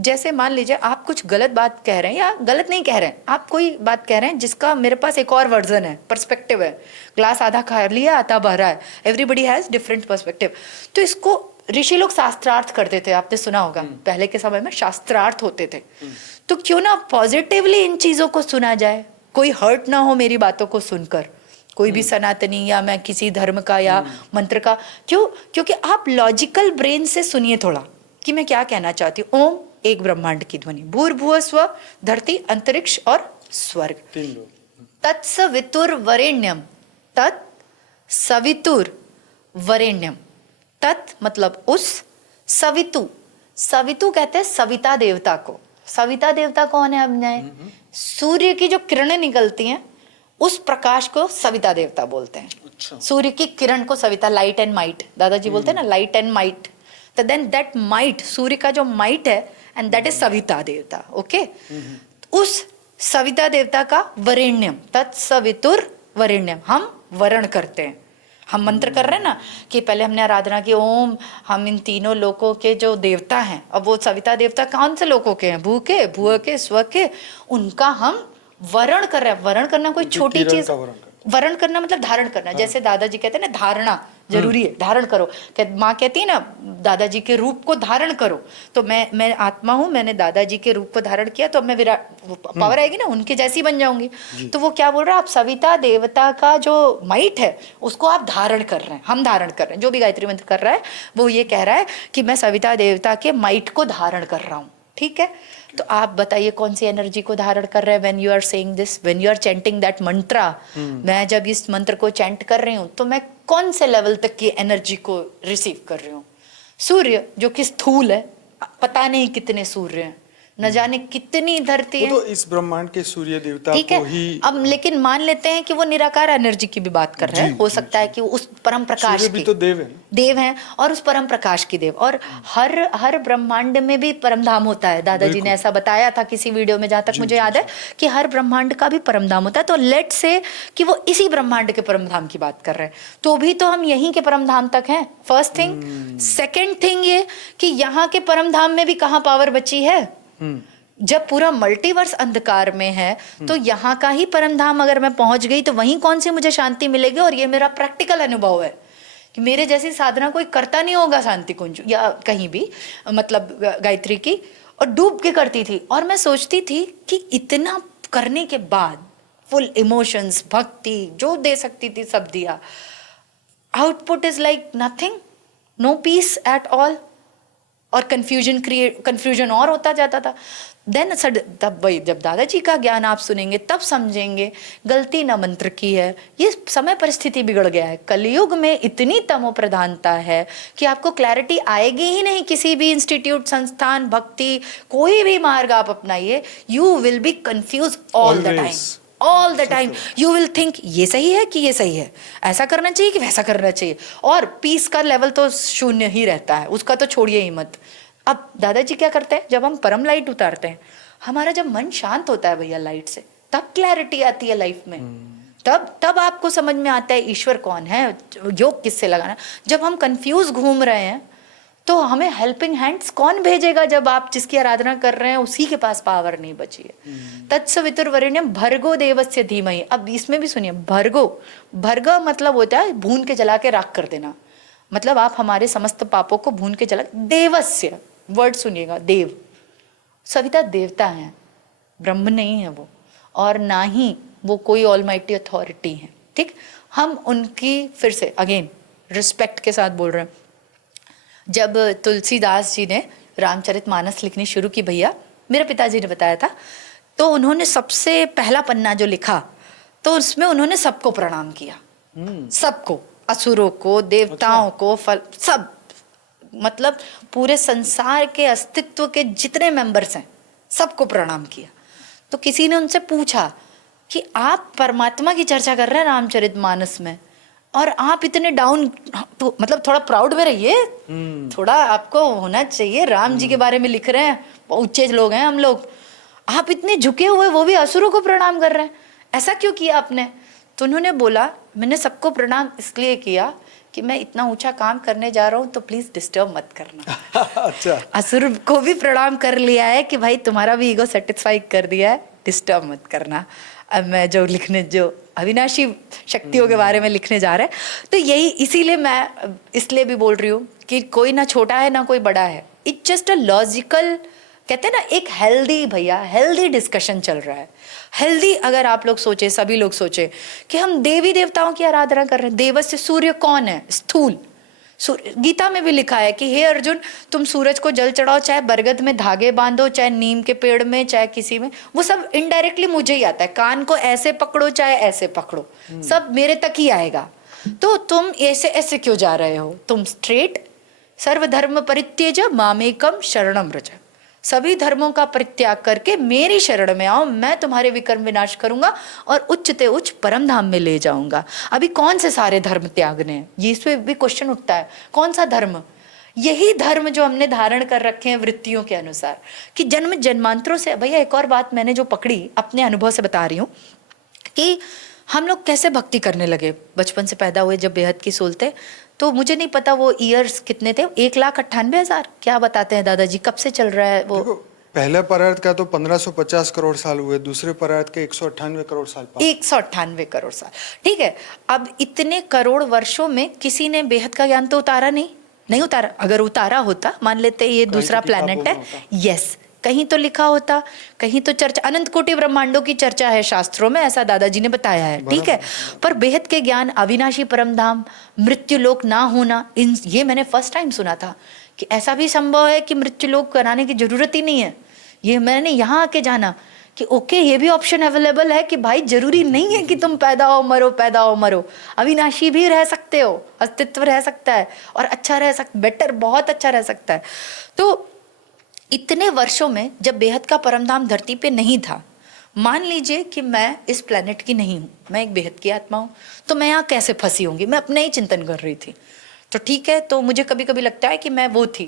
जैसे मान लीजिए आप कुछ गलत बात कह रहे हैं, या गलत नहीं कह रहे हैं, आप कोई बात कह रहे हैं जिसका मेरे पास एक और वर्जन है, पर्सपेक्टिव है। ग्लास आधा खा लिया आधा भरा है, एवरीबडी हैज डिफरेंट पर्सपेक्टिव। तो इसको ऋषि लोग शास्त्रार्थ करते थे, आपने सुना होगा, पहले के समय में शास्त्रार्थ होते थे। तो क्यों ना पॉजिटिवली इन चीजों को सुना जाए, कोई हर्ट ना हो मेरी बातों को सुनकर, कोई भी सनातनी या मैं किसी धर्म का या मंत्र का। क्यों? क्योंकि आप लॉजिकल ब्रेन से सुनिए थोड़ा कि मैं क्या कहना चाहती हूँ। ओम एक ब्रह्मांड की ध्वनि, भूर्भुवः स्वः धरती, अंतरिक्ष और स्वर्ग। 3 लोग। तत्सवितुर्वरेण्यम, तत् सवितुर्वरेण्यम, तत् मतलब उस, सवितु, सवितु कहते हैं सविता देवता को। सविता देवता कौन है? अब सूर्य की जो किरणें निकलती हैं उस प्रकाश को सविता देवता बोलते हैं। अच्छा। सूर्य की किरण को सविता, लाइट एंड माइट, दादाजी बोलते हैं ना, लाइट एंड माइट। तो देन दैट माइट, सूर्य का जो माइट है, एंड दैट इज सविता देवता, ओके। उस सविता देवता का वरेण्यम, तत्सवितुर वरेण्यम, हम वरण करते हैं। हम मंत्र कर रहे हैं ना कि पहले हमने आराधना की, ओम हम इन तीनों लोकों के जो देवता हैं, अब वो सविता देवता कौन से लोकों के हैं? भू के, भुव के, स्व के, उनका हम वरण कर रहे हैं। वरण करना कोई छोटी चीज, वरण करना मतलब धारण करना। जैसे दादाजी कहते हैं ना, धारणा जरूरी है, धारण करो। माँ कहती है ना, दादाजी के रूप को धारण करो। तो मैं आत्मा हूँ, मैंने दादाजी के रूप को धारण किया, तो अब मैं विराट, पावर आएगी ना, उनके जैसी बन जाऊंगी। तो वो क्या बोल रहा है? आप सविता देवता का जो माइट है उसको आप धारण कर रहे हैं, हम धारण कर रहे हैं। जो भी गायत्री मंत्र कर रहा है वो ये कह रहा है कि मैं सविता देवता के माइट को धारण कर रहा हूँ, ठीक है। तो आप बताइए कौन सी एनर्जी को धारण कर रहे हैं when you are saying this, when you are chanting that mantra. मैं जब इस मंत्र को चैंट कर रही हूँ तो मैं कौन से लेवल तक की एनर्जी को रिसीव कर रही हूँ? सूर्य जो कि स्थूल है, पता नहीं कितने सूर्य हैं, न जाने कितनी धरती है, तो इस ब्रह्मांड के सूर्य देवता ठीक को है ही। अब लेकिन मान लेते हैं कि वो निराकार एनर्जी की भी बात कर रहे हैं, हो सकता है कि उस परम प्रकाश सूर्य भी की तो देव है, देव हैं, और उस परम प्रकाश की देव। और हर ब्रह्मांड में भी परमधाम होता है। दादाजी ने ऐसा बताया था किसी वीडियो में, जहां तक मुझे याद है, कि हर ब्रह्मांड का भी परमधाम होता है। तो लेट से कि वो इसी ब्रह्मांड के परमधाम की बात कर रहे हैं, तो भी तो हम यहीं के परमधाम तक हैं, फर्स्ट थिंग। सेकेंड थिंग ये कि यहाँ के परमधाम में भी कहाँ पावर बची है? जब पूरा मल्टीवर्स अंधकार में है तो यहाँ का ही परमधाम अगर मैं पहुंच गई तो वहीं कौन सी मुझे शांति मिलेगी? और ये मेरा प्रैक्टिकल अनुभव है कि मेरे जैसी साधना कोई करता नहीं होगा शांति कुंज या कहीं भी, मतलब गायत्री की, और डूब के करती थी। और मैं सोचती थी कि इतना करने के बाद फुल इमोशंस, भक्ति जो दे सकती थी सब दिया, output is like nothing, no peace at all. और कंफ्यूजन और होता जाता था। देन तब वही जब दादाजी का ज्ञान आप सुनेंगे तब समझेंगे गलती न मंत्र की है, ये समय परिस्थिति बिगड़ गया है। कलयुग में इतनी तमो प्रधानता है कि आपको क्लैरिटी आएगी ही नहीं। किसी भी इंस्टीट्यूट, संस्थान, भक्ति, कोई भी मार्ग आप अपनाइए, you will be confuse all the time, all the time. You will think ये सही है कि ये सही है, ऐसा करना चाहिए कि वैसा करना चाहिए, और पीस का लेवल तो शून्य ही रहता है, उसका तो छोड़िए ही मत। अब दादाजी क्या करते हैं, जब हम परम लाइट उतारते हैं, हमारा जब मन शांत होता है भैया लाइट से, तब क्लैरिटी आती है लाइफ में। तब आपको समझ में आता है ईश्वर कौन है, योग किससे लगाना। जब हम कंफ्यूज घूम रहे हैं तो हमें हेल्पिंग हैंड्स कौन भेजेगा, जब आप जिसकी आराधना कर रहे हैं उसी के पास पावर नहीं बची है। तत्सवितुर्वरेण्यम भर्गो देवस्य धीमहि। अब इसमें भी सुनिए, भर्ग मतलब होता है भून के जला के राख कर देना, मतलब आप हमारे समस्त पापों को भून के जला। देवस्य वर्ड सुनिएगा, देव, सविता देवता हैं, ब्रह्म नहीं है वो, और ना ही वो कोई ऑलमाइटी अथॉरिटी है, ठीक। हम उनकी फिर से अगेन रिस्पेक्ट के साथ बोल रहे हैं। जब तुलसीदास जी ने रामचरितमानस लिखनी शुरू की भैया, मेरे पिताजी ने बताया था, तो उन्होंने सबसे पहला पन्ना जो लिखा तो उसमें उन्होंने सबको प्रणाम किया, सबको, असुरों को, देवताओं को, फल सब, मतलब पूरे संसार के अस्तित्व के जितने मेंबर्स हैं सबको प्रणाम किया। तो किसी ने उनसे पूछा कि आप परमात्मा की चर्चा कर रहे हैं रामचरितमानस में, और आप इतने डाउन, तो मतलब थोड़ा प्राउड में रहिए, थोड़ा आपको होना चाहिए, राम जी के बारे में लिख रहे हैं, ऊंचे लोग हैं हम लोग, आप इतने झुके हुए वो भी असुरों को प्रणाम कर रहे हैं, ऐसा क्यों किया आपने। तो उन्होंने बोला, मैंने सबको प्रणाम इसलिए किया कि मैं इतना ऊंचा काम करने जा रहा हूँ, तो प्लीज डिस्टर्ब मत करना। अच्छा, असुर को भी प्रणाम कर लिया है कि भाई तुम्हारा भी ईगो सेटिस्फाई कर दिया है, डिस्टर्ब मत करना। अब मैं जो अविनाशी शक्तियों के बारे में लिखने जा रहे हैं, तो यही इसीलिए मैं इसलिए भी बोल रही हूँ कि कोई ना छोटा है ना कोई बड़ा है, इट्स जस्ट अ लॉजिकल, कहते हैं ना, एक हेल्दी भैया हेल्दी डिस्कशन चल रहा है। हेल्दी अगर आप लोग सोचे, सभी लोग सोचे कि हम देवी देवताओं की आराधना कर रहे हैं, देवस्य सूर्य कौन है, स्थूल। गीता में भी लिखा है कि हे अर्जुन, तुम सूरज को जल चढ़ाओ, चाहे बरगद में धागे बांधो, चाहे नीम के पेड़ में, चाहे किसी में, वो सब इनडायरेक्टली मुझे ही आता है। कान को ऐसे पकड़ो चाहे ऐसे पकड़ो, सब मेरे तक ही आएगा। तो तुम ऐसे ऐसे क्यों जा रहे हो, तुम स्ट्रेट, सर्वधर्म परित्यज मामेकम शरणम व्रज, सभी धर्मों का परित्याग करके मेरी शरण में आओ, मैं तुम्हारे विकर्म विनाश करूंगा और उच्चते उच्च परम धाम में ले जाऊंगा। अभी कौन से सारे धर्म त्यागने हैं, ये इस पे भी क्वेश्चन उठता है, कौन सा धर्म, यही धर्म जो हमने धारण कर रखे हैं वृत्तियों के अनुसार, कि जन्म जन्मांतरों से। भैया एक और बात मैंने जो पकड़ी, अपने अनुभव से बता रही हूँ, कि हम लोग कैसे भक्ति करने लगे। बचपन से पैदा हुए जब बेहद की सोल थे, तो मुझे नहीं पता वो ईयर्स कितने थे, 1,98,000 क्या बताते हैं दादाजी, कब से चल रहा है वो। पहले परार्थ का तो 1550 करोड़ साल हुए, दूसरे परार्थ के 198 करोड़ साल, 198 करोड़ साल, ठीक है। अब इतने करोड़ वर्षों में किसी ने बेहद का ज्ञान तो उतारा नहीं उतारा। अगर उतारा होता, मान लेते ये दूसरा प्लैनेट है, यस, कहीं तो लिखा होता, कहीं तो चर्चा, अनंत कोटि ब्रह्मांडों की चर्चा है शास्त्रों में, ऐसा दादाजी ने बताया है, ठीक है। पर बेहद के ज्ञान, अविनाशी परम धाम, मृत्यु लोक ना होना, ये मैंने फर्स्ट टाइम सुना था कि ऐसा भी संभव है कि मृत्यु लोक कराने की जरूरत ही नहीं है। ये मैंने यहाँ आके जाना कि ओके, ये भी ऑप्शन अवेलेबल है कि भाई जरूरी नहीं है कि तुम पैदा हो मरो, अविनाशी भी रह सकते हो, अस्तित्व रह सकता है और अच्छा रह सकता, बेटर, बहुत अच्छा रह सकता है। तो इतने वर्षों में जब बेहद का परमधाम धरती पे नहीं था, मान लीजिए कि मैं इस प्लेनेट की नहीं हूँ, मैं एक बेहद की आत्मा हूँ, तो मैं यहाँ कैसे फंसी होंगी, मैं अपने ही चिंतन कर रही थी। तो ठीक है, तो मुझे कभी कभी लगता है कि मैं वो थी,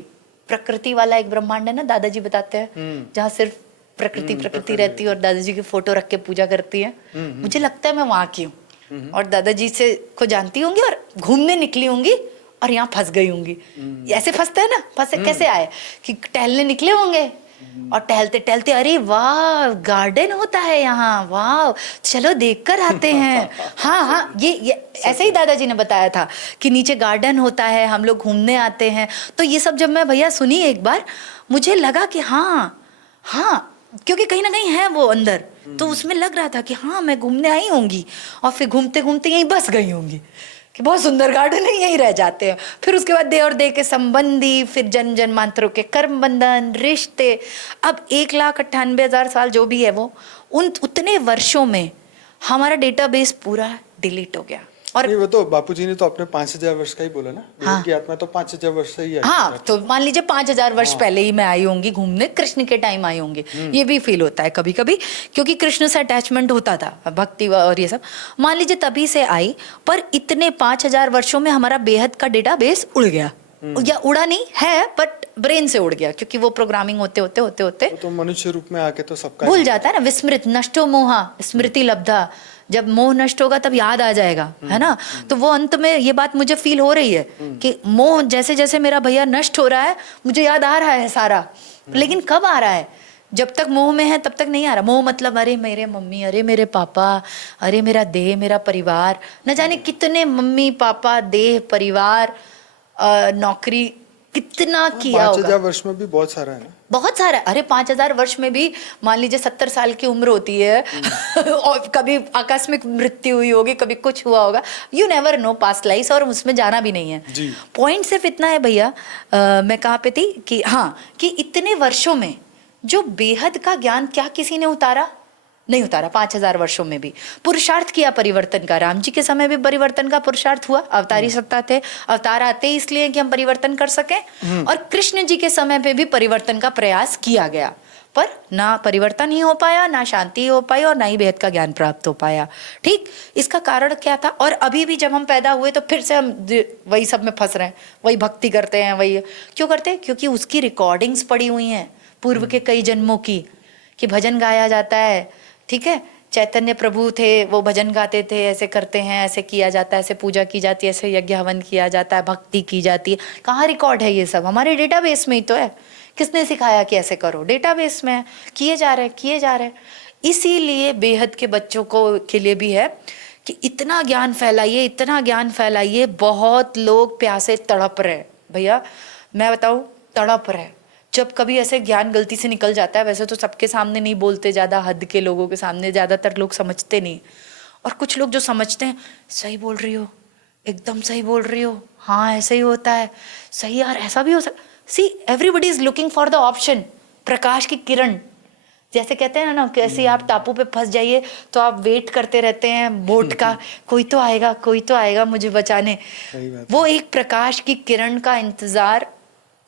प्रकृति वाला एक ब्रह्मांड है ना, दादाजी बताते हैं, जहाँ सिर्फ प्रकृति रहती है और दादाजी की फोटो रख के पूजा करती है। मुझे लगता है मैं वहाँ की हूँ और दादाजी से को जानती होंगी और घूमने निकली होंगी और यहाँ फंस गई होंगी। ऐसे फंसते हैं ना, फंसे कैसे आए कि टहलने निकले होंगे और टहलते टहलते अरे वाह गार्डन होता है यहाँ, वाह चलो देखकर आते हैं। हाँ, ये ऐसे ही दादाजी ने बताया था कि नीचे गार्डन होता है, हम लोग घूमने आते हैं। तो ये सब जब मैं भैया सुनी एक बार, मुझे लगा कि हाँ, क्योंकि कहीं ना कहीं है वो अंदर, तो उसमें लग रहा था कि हाँ मैं घूमने आई होंगी और फिर घूमते घूमते यहीं बस गई होंगी। कि बहुत सुंदर गार्डन है, यहीं रह जाते हैं। फिर उसके बाद देह और देह के संबंधी, फिर जन्म जन्मांतरों के कर्म बंधन, रिश्ते। अब 1,98,000 साल जो भी है वो, उतने वर्षों में हमारा डेटाबेस पूरा डिलीट हो गया। और नहीं, वो तो बापूजी ने तो अपने 5,000 वर्ष का ही बोला ना। हाँ, की आत्मा तो 5,000 वर्ष से ही आई। हाँ, तो मान लीजिए 5,000 वर्ष पहले ही मैं आई होंगी घूमने, कृष्ण के टाइम आई होंगी। ये भी फील होता है कभी कभी, क्योंकि कृष्ण से अटैचमेंट होता था, भक्ति और ये सब। मान लीजिए तभी से आई, पर इतने 5,000 वर्षों में हमारा बेहद का डेटाबेस उड़ गया, या उड़ा नहीं है, बट ब्रेन से उड़ गया, क्योंकि वो प्रोग्रामिंग होते होते होते होते तो मनुष्य रूप में आके तो सबका भूल जाता है ना। विस्मृत नष्टो मोहा स्मृति लब्धा, जब मोह नष्ट होगा तब याद आ जाएगा, है ना। तो वो अंत में ये बात मुझे फील हो रही है कि मोह जैसे जैसे मेरा भैया नष्ट हो रहा है, मुझे याद आ रहा है सारा। लेकिन कब आ रहा है? जब तक मोह में है तब तक नहीं आ रहा। मोह मतलब अरे मेरे मम्मी, अरे मेरे पापा, अरे मेरा देह, मेरा परिवार, न जाने कितने मम्मी पापा, देह, परिवार, नौकरी, कितना किया होगा। 5,000 वर्ष में भी बहुत सारा है ना। बहुत सारा। अरे 5,000 वर्ष में भी मान लीजिए 70 साल की उम्र होती है और कभी आकस्मिक मृत्यु हुई होगी, कभी कुछ हुआ होगा, you never know past life, और उसमें जाना भी नहीं है। पॉइंट सिर्फ इतना है भैया, मैं कहाँ पे थी कि हाँ, कि इतने वर्षों में जो बेहद का ज्ञान क्या किसी ने उतारा? नहीं उतारा। 5,000 वर्षों में भी पुरुषार्थ किया परिवर्तन का। राम जी के समय भी परिवर्तन का पुरुषार्थ हुआ, अवतारी सत्ता थे, अवतार आते इसलिए कि हम परिवर्तन कर सकें। और कृष्ण जी के समय पे भी परिवर्तन का प्रयास किया गया, पर ना परिवर्तन ही हो पाया, ना शांति हो पाई, और ना ही बेहद का ज्ञान प्राप्त हो पाया। ठीक, इसका कारण क्या था? और अभी भी जब हम पैदा हुए तो फिर से हम वही सब में फंस रहे हैं, वही भक्ति करते हैं, वही क्यों करते हैं? क्योंकि उसकी रिकॉर्डिंग्स पड़ी हुई हैं पूर्व के कई जन्मों की, कि भजन गाया जाता है, ठीक है, चैतन्य प्रभु थे, वो भजन गाते थे, ऐसे करते हैं, ऐसे किया जाता है, ऐसे पूजा की जाती है, ऐसे यज्ञ हवन किया जाता है, भक्ति की जाती है। कहाँ रिकॉर्ड है ये सब? हमारे डेटाबेस में ही तो है। किसने सिखाया कि ऐसे करो? डेटाबेस में किए जा रहे, किए जा रहे। इसीलिए बेहद के बच्चों को के लिए भी है कि इतना ज्ञान फैलाइए, इतना ज्ञान फैलाइए। बहुत लोग प्यासे तड़प रहे भैया, मैं बताऊं, तड़प रहे। जब कभी ऐसे ज्ञान गलती से निकल जाता है, वैसे तो सबके सामने नहीं बोलते, ज़्यादा हद के लोगों के सामने, ज़्यादातर लोग समझते नहीं, और कुछ लोग जो समझते हैं, सही बोल रही हो, एकदम सही बोल रही हो, हाँ ऐसे ही होता है, सही यार, ऐसा भी हो सकता। See everybody is looking for the option, प्रकाश की किरण। जैसे कहते हैं ना, कैसे आप टापू पे फंस जाइए तो आप वेट करते रहते हैं बोट का, कोई तो आएगा, कोई तो आएगा मुझे बचाने। वो एक प्रकाश की किरण का इंतजार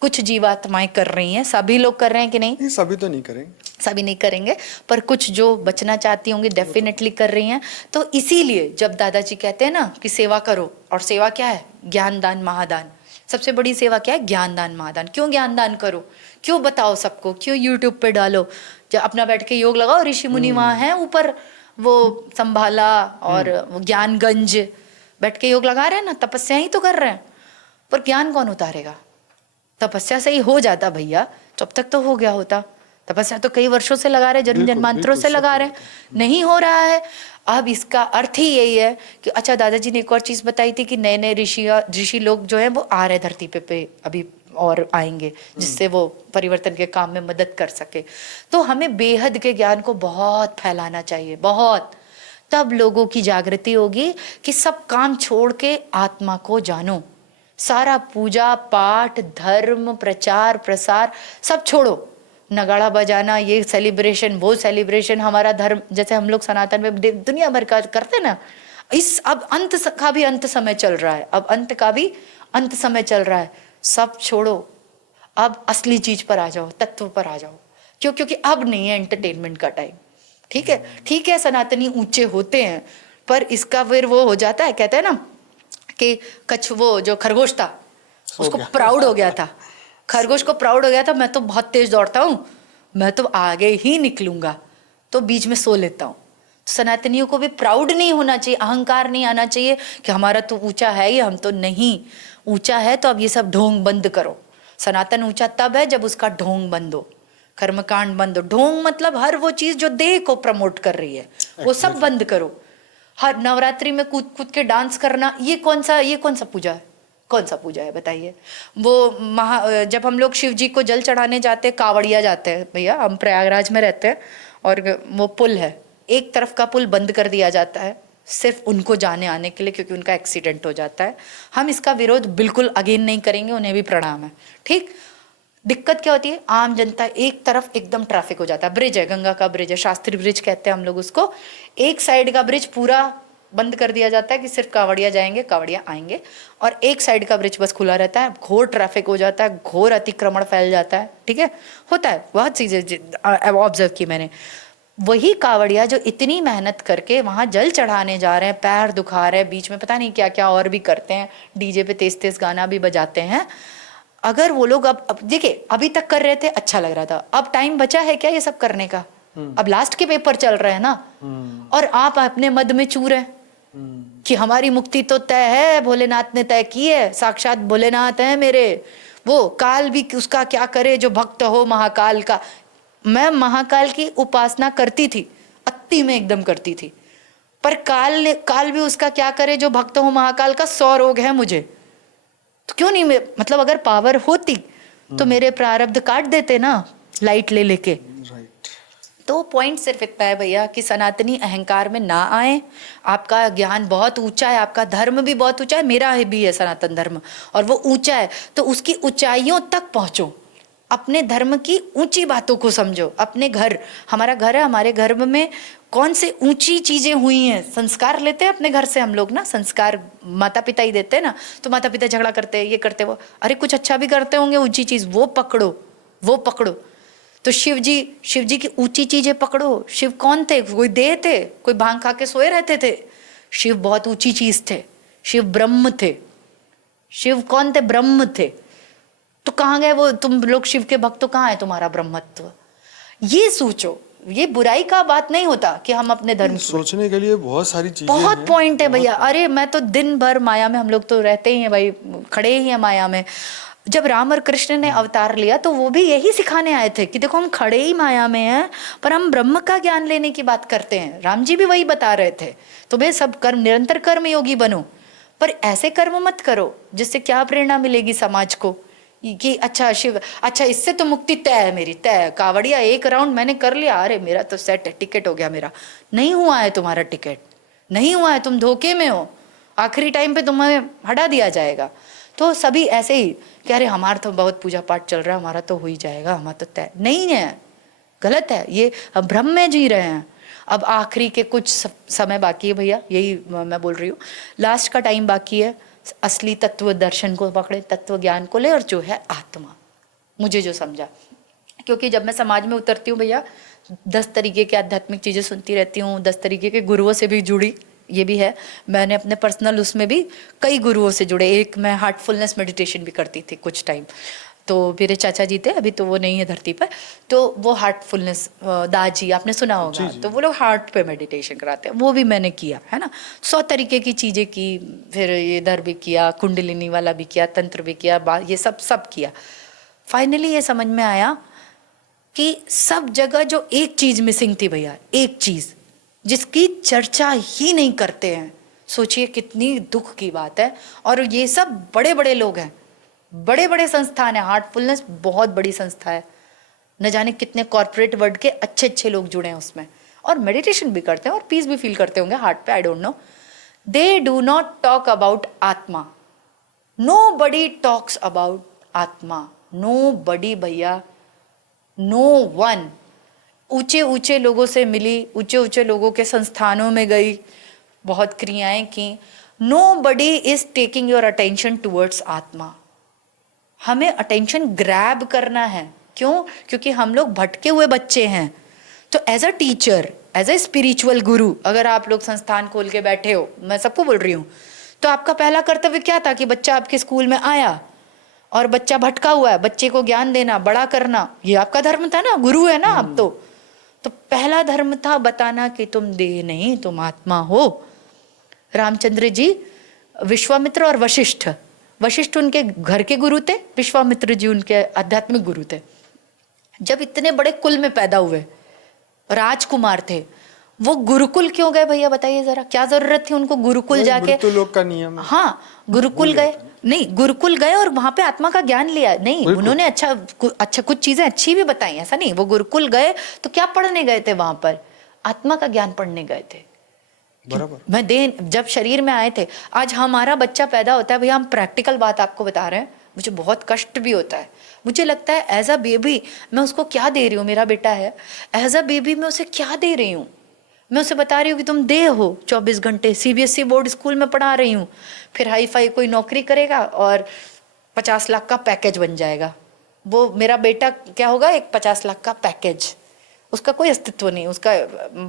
कुछ जीवात्माएं कर रही हैं। सभी लोग कर रहे हैं कि नहीं? सभी तो नहीं करेंगे, सभी नहीं करेंगे, पर कुछ जो बचना चाहती होंगी डेफिनेटली कर रही हैं। तो इसीलिए जब दादाजी कहते हैं ना कि सेवा करो, और सेवा क्या है? ज्ञान दान महादान। सबसे बड़ी सेवा क्या है? ज्ञान दान महादान। क्यों ज्ञान दान करो? क्यों बताओ सबको? क्यों यूट्यूब पे डालो? जब अपना बैठ के योग लगाओ, ऋषि मुनि वहाँ हैं ऊपर, वो संभाला और ज्ञानगंज बैठ के योग लगा रहे हैं ना, तपस्या ही तो कर रहे हैं। पर ज्ञान कौन उतारेगा? तपस्या से ही हो जाता भैया, तब तक तो हो गया होता। तपस्या तो कई वर्षों से लगा रहे, जन्म जन्मांतरों से लगा रहे, नहीं हो रहा है। अब इसका अर्थ ही यही है कि अच्छा, दादाजी ने एक और चीज बताई थी कि नए नए ऋषि लोग जो है वो आ रहे धरती पे अभी, और आएंगे, जिससे वो परिवर्तन के काम में मदद कर सके। तो हमें बेहद के ज्ञान को बहुत फैलाना चाहिए, बहुत। तब लोगों की जागृति होगी कि सब काम छोड़ के आत्मा को जानो। सारा पूजा पाठ, धर्म, प्रचार प्रसार सब छोड़ो। नगाड़ा बजाना, ये सेलिब्रेशन, वो सेलिब्रेशन, हमारा धर्म, जैसे हम लोग सनातन में दुनिया भर का करते ना, इस अब अंत का भी अंत समय चल रहा है, अब अंत का भी अंत समय चल रहा है। सब छोड़ो, अब असली चीज पर आ जाओ, तत्व पर आ जाओ। क्यों? क्योंकि अब नहीं है एंटरटेनमेंट का टाइम। ठीक है, ठीक है, सनातनी ऊंचे होते हैं, पर इसका फिर वो हो जाता है, कहते हैं ना कि कछ, वो जो खरगोश था उसको प्राउड हो गया था, खरगोश को प्राउड हो गया था, मैं तो बहुत तेज दौड़ता हूँ, मैं तो आगे ही निकलूंगा, तो बीच में सो लेता हूँ। सनातनियों को भी प्राउड नहीं होना चाहिए, अहंकार नहीं आना चाहिए कि हमारा तो ऊंचा है ही, हम तो नहीं। ऊंचा है तो अब ये सब ढोंग बंद करो। सनातन ऊंचा तब है जब उसका ढोंग बंद हो, कर्मकांड बंद हो। ढोंग मतलब हर वो चीज जो देह को प्रमोट कर रही है, वो सब बंद करो। हर नवरात्रि में कूद कूद के डांस करना, ये कौन सा पूजा है? कौन सा पूजा है बताइए? वो जब हम लोग शिव जी को जल चढ़ाने जाते हैं, कावड़िया जाते हैं भैया, हम प्रयागराज में रहते हैं, और वो पुल है, एक तरफ का पुल बंद कर दिया जाता है, सिर्फ उनको जाने आने के लिए, क्योंकि उनका एक्सीडेंट हो जाता है। हम इसका विरोध बिल्कुल अगेन नहीं करेंगे, उन्हें भी प्रणाम है, ठीक। दिक्कत क्या होती है, आम जनता एक तरफ एकदम ट्रैफिक हो जाता है, ब्रिज है, गंगा का ब्रिज है, शास्त्री ब्रिज कहते हैं हम लोग उसको, एक साइड का ब्रिज पूरा बंद कर दिया जाता है कि सिर्फ कांवड़िया जाएंगे, कांवड़िया आएंगे, और एक साइड का ब्रिज बस खुला रहता है, घोर ट्रैफिक हो जाता है, घोर अतिक्रमण फैल जाता है, ठीक है, होता है, बहुत चीजें ऑब्जर्व की मैंने। वही कांवड़िया जो इतनी मेहनत करके वहां जल चढ़ाने जा रहे हैं, पैर दुखा रहे हैं, बीच में पता नहीं क्या क्या और भी करते हैं, डीजे पे तेज तेज गाना भी बजाते हैं, अगर वो लोग अब देखिए, अभी तक कर रहे थे, अच्छा लग रहा था, अब टाइम बचा है क्या ये सब करने का? अब लास्ट के पेपर चल रहे हैं ना, और आप अपने मद में चूर हैं कि हमारी मुक्ति तो तय है, भोलेनाथ ने तय की है, साक्षात भोलेनाथ है मेरे, वो काल भी उसका क्या करे जो भक्त हो महाकाल का। मैं महाकाल की उपासना करती थी, अति में एकदम करती थी, पर काल भी उसका क्या करे जो भक्त हो महाकाल का। 100 रोग है मुझे, तो क्यों नहीं, मतलब अगर पावर होती तो मेरे प्रारब्ध काट देते ना, लाइट ले लेके। तो पॉइंट सिर्फ इतना है भैया कि सनातनी अहंकार में ना आए। आपका ज्ञान बहुत ऊंचा है, आपका धर्म भी बहुत ऊंचा है, मेरा भी है सनातन धर्म, और वो ऊंचा है, तो उसकी ऊंचाइयों तक पहुंचो, अपने धर्म की ऊंची बातों को समझो। अपने घर, हमारा घर है, हमारे घर में कौन से ऊंची चीजें हुई हैं, संस्कार लेते हैं अपने घर से हम लोग ना, संस्कार माता पिता ही देते हैं ना, तो माता पिता झगड़ा करते हैं, ये करते वो, अरे कुछ अच्छा भी करते होंगे ऊंची चीज, वो पकड़ो, वो पकड़ो। तो शिव जी की ऊंची चीजें पकड़ो। शिव कौन थे? कोई देह थे? कोई भांग खा के सोए रहते थे? शिव बहुत ऊंची चीज थे, शिव ब्रह्म थे। शिव कौन थे? ब्रह्म थे। तो कहाँ गए वो तुम लोग शिव के भक्त? तो कहाँ है तुम्हारा ब्रह्मत्व? ये सोचो, ये बुराई का बात नहीं होता कि हम अपने धर्म, सोचने के लिए बहुत सारी चीजें, बहुत पॉइंट है भैया। अरे मैं तो दिन भर माया में, हम लोग तो रहते ही हैं भाई, खड़े ही हैं माया में। जब राम और कृष्ण ने अवतार लिया तो वो भी यही सिखाने आए थे कि देखो हम खड़े ही माया में हैं, पर हम ब्रह्म का ज्ञान लेने की बात करते हैं। राम जी भी वही बता रहे थे, तुम्हें सब कर्म, निरंतर कर्म योगी बनो, पर ऐसे कर्म मत करो जिससे क्या प्रेरणा मिलेगी समाज को कि अच्छा शिव, अच्छा इससे तो मुक्ति तय है मेरी, तय, कावड़िया एक राउंड मैंने कर लिया, अरे मेरा तो सेट है, टिकट हो गया मेरा। नहीं हुआ है तुम्हारा टिकट, नहीं हुआ है, तुम धोखे में हो, आखिरी टाइम पे तुम्हें हटा दिया जाएगा। तो सभी ऐसे ही कि अरे हमारा तो बहुत पूजा पाठ चल रहा है, हमारा तो हो ही जाएगा, हमारा तो तय नहीं है, गलत है ये। अब भ्रम में जी रहे हैं। अब आखिरी के कुछ समय बाकी है भैया, यही मैं बोल रही हूँ, लास्ट का टाइम बाकी है, असली तत्व दर्शन को पकड़े, तत्व ज्ञान को ले, और जो है आत्मा, मुझे जो समझा। क्योंकि जब मैं समाज में उतरती हूँ भैया, 10 तरीके के आध्यात्मिक चीज़ें सुनती रहती हूँ, 10 तरीके के गुरुओं से भी जुड़ी, ये भी है, मैंने अपने पर्सनल उसमें भी कई गुरुओं से जुड़े। एक मैं हार्टफुलनेस मेडिटेशन भी करती थी कुछ टाइम, तो मेरे चाचा जी थे, अभी तो वो नहीं है धरती पर, तो वो हार्टफुलनेस, दाजी आपने सुना होगा, तो वो लोग हार्ट पे मेडिटेशन कराते हैं, वो भी मैंने किया है ना। 100 तरीके की चीज़ें की, फिर इधर भी किया, कुंडलिनी वाला भी किया, तंत्र भी किया, ये सब किया। फाइनली ये समझ में आया कि सब जगह जो एक चीज़ मिसिंग थी भैया, एक चीज़ जिसकी चर्चा ही नहीं करते हैं। सोचिए कितनी दुख की बात है। और ये सब बड़े बड़े लोग हैं, बड़े बड़े संस्थान है, हार्टफुलनेस बहुत बड़ी संस्था है, न जाने कितने कॉर्पोरेट वर्ल्ड के अच्छे अच्छे लोग जुड़े हैं उसमें, और मेडिटेशन भी करते हैं और पीस भी फील करते होंगे हार्ट पे, I don't know. They do not talk about आत्मा, नो बडी टॉक्स अबाउट आत्मा, नो बडी भैया, नो वन। ऊंचे ऊंचे लोगों से मिली, ऊंचे ऊंचे लोगों के संस्थानों में गई, बहुत क्रियाएं की, nobody is taking your attention towards आत्मा। हमें अटेंशन ग्रैब करना है, क्यों? क्योंकि हम लोग भटके हुए बच्चे हैं। तो as a teacher, as a spiritual guru, अगर आप लोग संस्थान खोल के बैठे हो, मैं सबको बोल रही हूँ, तो आपका पहला कर्तव्य क्या था कि बच्चा आपके स्कूल में आया और बच्चा भटका हुआ है, बच्चे को ज्ञान देना, बड़ा करना, ये आपका धर्म था ना, गुरु है ना आप तो पहला धर्म था बताना कि तुम देह नहीं, तुम आत्मा हो। रामचंद्र जी, विश्वामित्र और वशिष्ठ, वशिष्ठ उनके घर के गुरु थे, विश्वामित्र जी उनके आध्यात्मिक गुरु थे। जब इतने बड़े कुल में पैदा हुए, राजकुमार थे, वो गुरुकुल क्यों गए भैया बताइए जरा, क्या जरूरत थी उनको गुरुकुल जाके? मृत्युलोक का नियम है। हाँ, गुरुकुल गए, नहीं गुरुकुल गए और वहां पे आत्मा का ज्ञान लिया, नहीं उन्होंने अच्छा कुछ चीजें अच्छी भी बताई, ऐसा नहीं। वो गुरुकुल गए तो क्या पढ़ने गए थे वहां पर? आत्मा का ज्ञान पढ़ने गए थे। बराबर। मैं दे जब शरीर में आए थे, आज हमारा बच्चा पैदा होता है भैया, हम प्रैक्टिकल बात आपको बता रहे हैं, मुझे बहुत कष्ट भी होता है। मुझे लगता है एज अ बेबी मैं उसको क्या दे रही हूँ, मेरा बेटा है, एज अ बेबी मैं उसे क्या दे रही हूँ। मैं उसे बता रही हूँ कि तुम दे हो 24 घंटे, सीबीएसई बोर्ड स्कूल में पढ़ा रही हूँ, फिर हाई फाई कोई नौकरी करेगा और 50 लाख का पैकेज बन जाएगा। वो मेरा बेटा क्या होगा, एक 50 लाख का पैकेज, उसका कोई अस्तित्व नहीं, उसका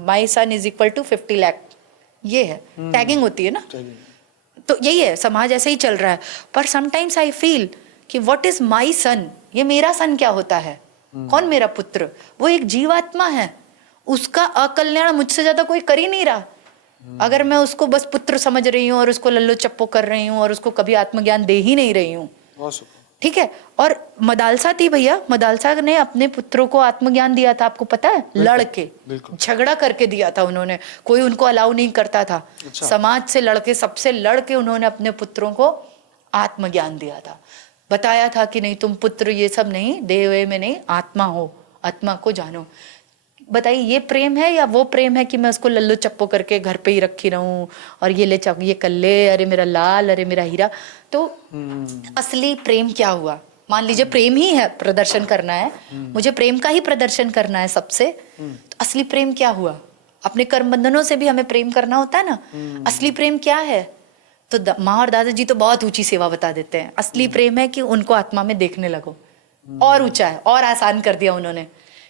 माई सन इज इक्वल टू 50 लाख, ये है टैगिंग होती है ना। तो यही है, समाज ऐसे ही चल रहा है। पर समटाइम्स आई फील कि व्हाट इज माई सन, ये मेरा सन क्या होता है, कौन मेरा पुत्र, वो एक जीवात्मा है, उसका अकल्याण मुझसे ज्यादा कोई कर ही नहीं रहा। अगर मैं उसको बस पुत्र समझ रही हूँ और उसको लल्लो चप्पो कर रही हूँ और उसको कभी आत्मज्ञान दे ही नहीं रही हूँ, ठीक है। और मदालसा थी भैया, मदालसा ने अपने पुत्रों को आत्मज्ञान दिया था, आपको पता है, लड़के झगड़ा करके दिया था उन्होंने, कोई उनको अलाउ नहीं करता था। अच्छा। समाज से लड़के, सबसे लड़के उन्होंने अपने पुत्रों को आत्मज्ञान दिया था, बताया था कि नहीं तुम पुत्र ये सब नहीं, देह में नहीं, आत्मा हो, आत्मा को जानो। बताइए ये प्रेम है या वो प्रेम है कि मैं उसको लल्लो चप्पो करके घर पे ही रखी रहूं और ये ले ये कर ले, अरे मेरा लाल, अरे मेरा हीरा। तो असली प्रेम क्या हुआ? मान लीजिए प्रेम ही है, प्रदर्शन करना है, मुझे प्रेम का ही प्रदर्शन करना है सबसे, तो असली प्रेम क्या हुआ? अपने कर्म बंधनों से भी हमें प्रेम करना होता है ना। असली प्रेम क्या है? तो माँ और दादाजी तो बहुत ऊंची सेवा बता देते हैं। असली प्रेम है कि उनको आत्मा में देखने लगो, और ऊंचा है, और आसान कर दिया उन्होंने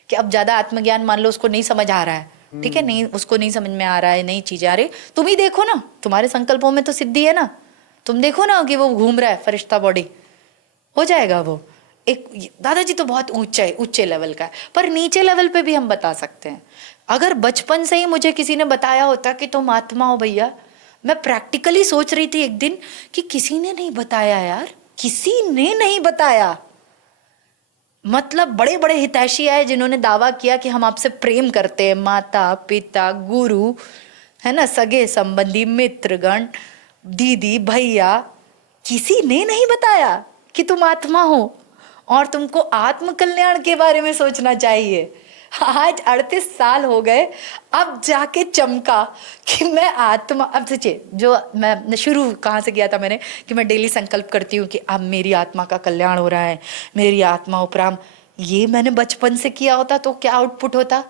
कि अब ज्यादा आत्मज्ञान मान लो उसको नहीं समझ आ रहा है, ठीक है, नहीं उसको नहीं समझ में आ रहा है, नई चीजें आ रही, तुम ही देखो ना, तुम्हारे संकल्पों में तो सिद्धि है ना, तुम देखो ना कि वो घूम रहा है फरिश्ता बॉडी, हो जाएगा वो। एक दादाजी तो बहुत ऊंचे लेवल का है, पर नीचे लेवल पे भी हम बता सकते हैं। अगर बचपन से ही मुझे किसी ने बताया होता कि तुम आत्मा हो भैया, मैं प्रैक्टिकली सोच रही थी एक दिन कि किसी ने नहीं बताया यार, किसी ने नहीं बताया। मतलब बड़े बड़े हितैषी आए जिन्होंने दावा किया कि हम आपसे प्रेम करते हैं, माता पिता गुरु है ना, सगे संबंधी मित्रगण, दीदी भैया, किसी ने नहीं बताया कि तुम आत्मा हो और तुमको आत्म कल्याण के बारे में सोचना चाहिए। आज 38 साल हो गए, अब जाके चमका कि मैं आत्मा। अब सोचिए, जो मैं शुरू कहाँ से किया था मैंने, कि मैं डेली संकल्प करती हूँ कि अब मेरी आत्मा का कल्याण हो रहा है, मेरी आत्मा उपराम। ये मैंने बचपन से किया होता तो क्या आउटपुट होता,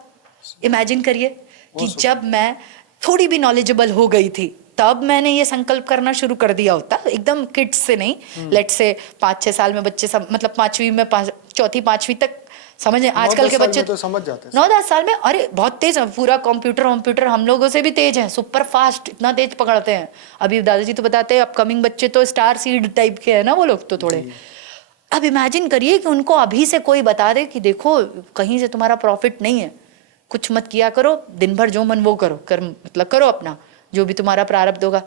इमेजिन करिए कि जब मैं थोड़ी भी नॉलेजेबल हो गई थी तब मैंने ये संकल्प करना शुरू कर दिया होता, एकदम किड्स से नहीं, लेट से 5-6 साल में बच्चे सब, मतलब 5वीं में, 4वीं 5वीं तक समझे। आजकल के बच्चे तो समझ जाते हैं 9-10 साल में, अरे बहुत तेज है, पूरा कंप्यूटर हम लोगों से भी तेज है, सुपर फास्ट, इतना तेज पकड़ते हैं। अभी दादाजी तो बताते हैं अपकमिंग बच्चे तो स्टार सीड टाइप के है ना वो लोग तो थोड़े। अब इमेजिन करिए कि उनको अभी से कोई बता दे कि देखो कहीं से तुम्हारा प्रॉफिट नहीं है, कुछ मत किया करो, दिन भर जो मन वो करो, कर मतलब करो अपना जो भी तुम्हारा प्रारब्ध होगा,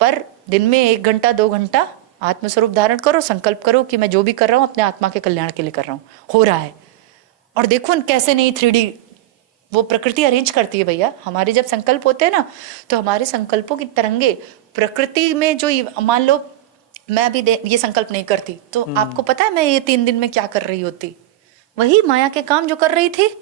पर दिन में 1 घंटा 2 घंटा आत्मस्वरूप धारण करो, संकल्प करो कि मैं जो भी कर रहा हूँ अपने आत्मा के कल्याण के लिए कर रहा हूँ, हो रहा है। और देखो कैसे नहीं 3D वो प्रकृति अरेंज करती है भैया। हमारे जब संकल्प होते हैं ना, तो हमारे संकल्पों की तरंगे प्रकृति में जो, मान लो मैं अभी ये संकल्प नहीं करती तो आपको पता है मैं ये 3 दिन में क्या कर रही होती, वही माया के काम जो कर रही थी,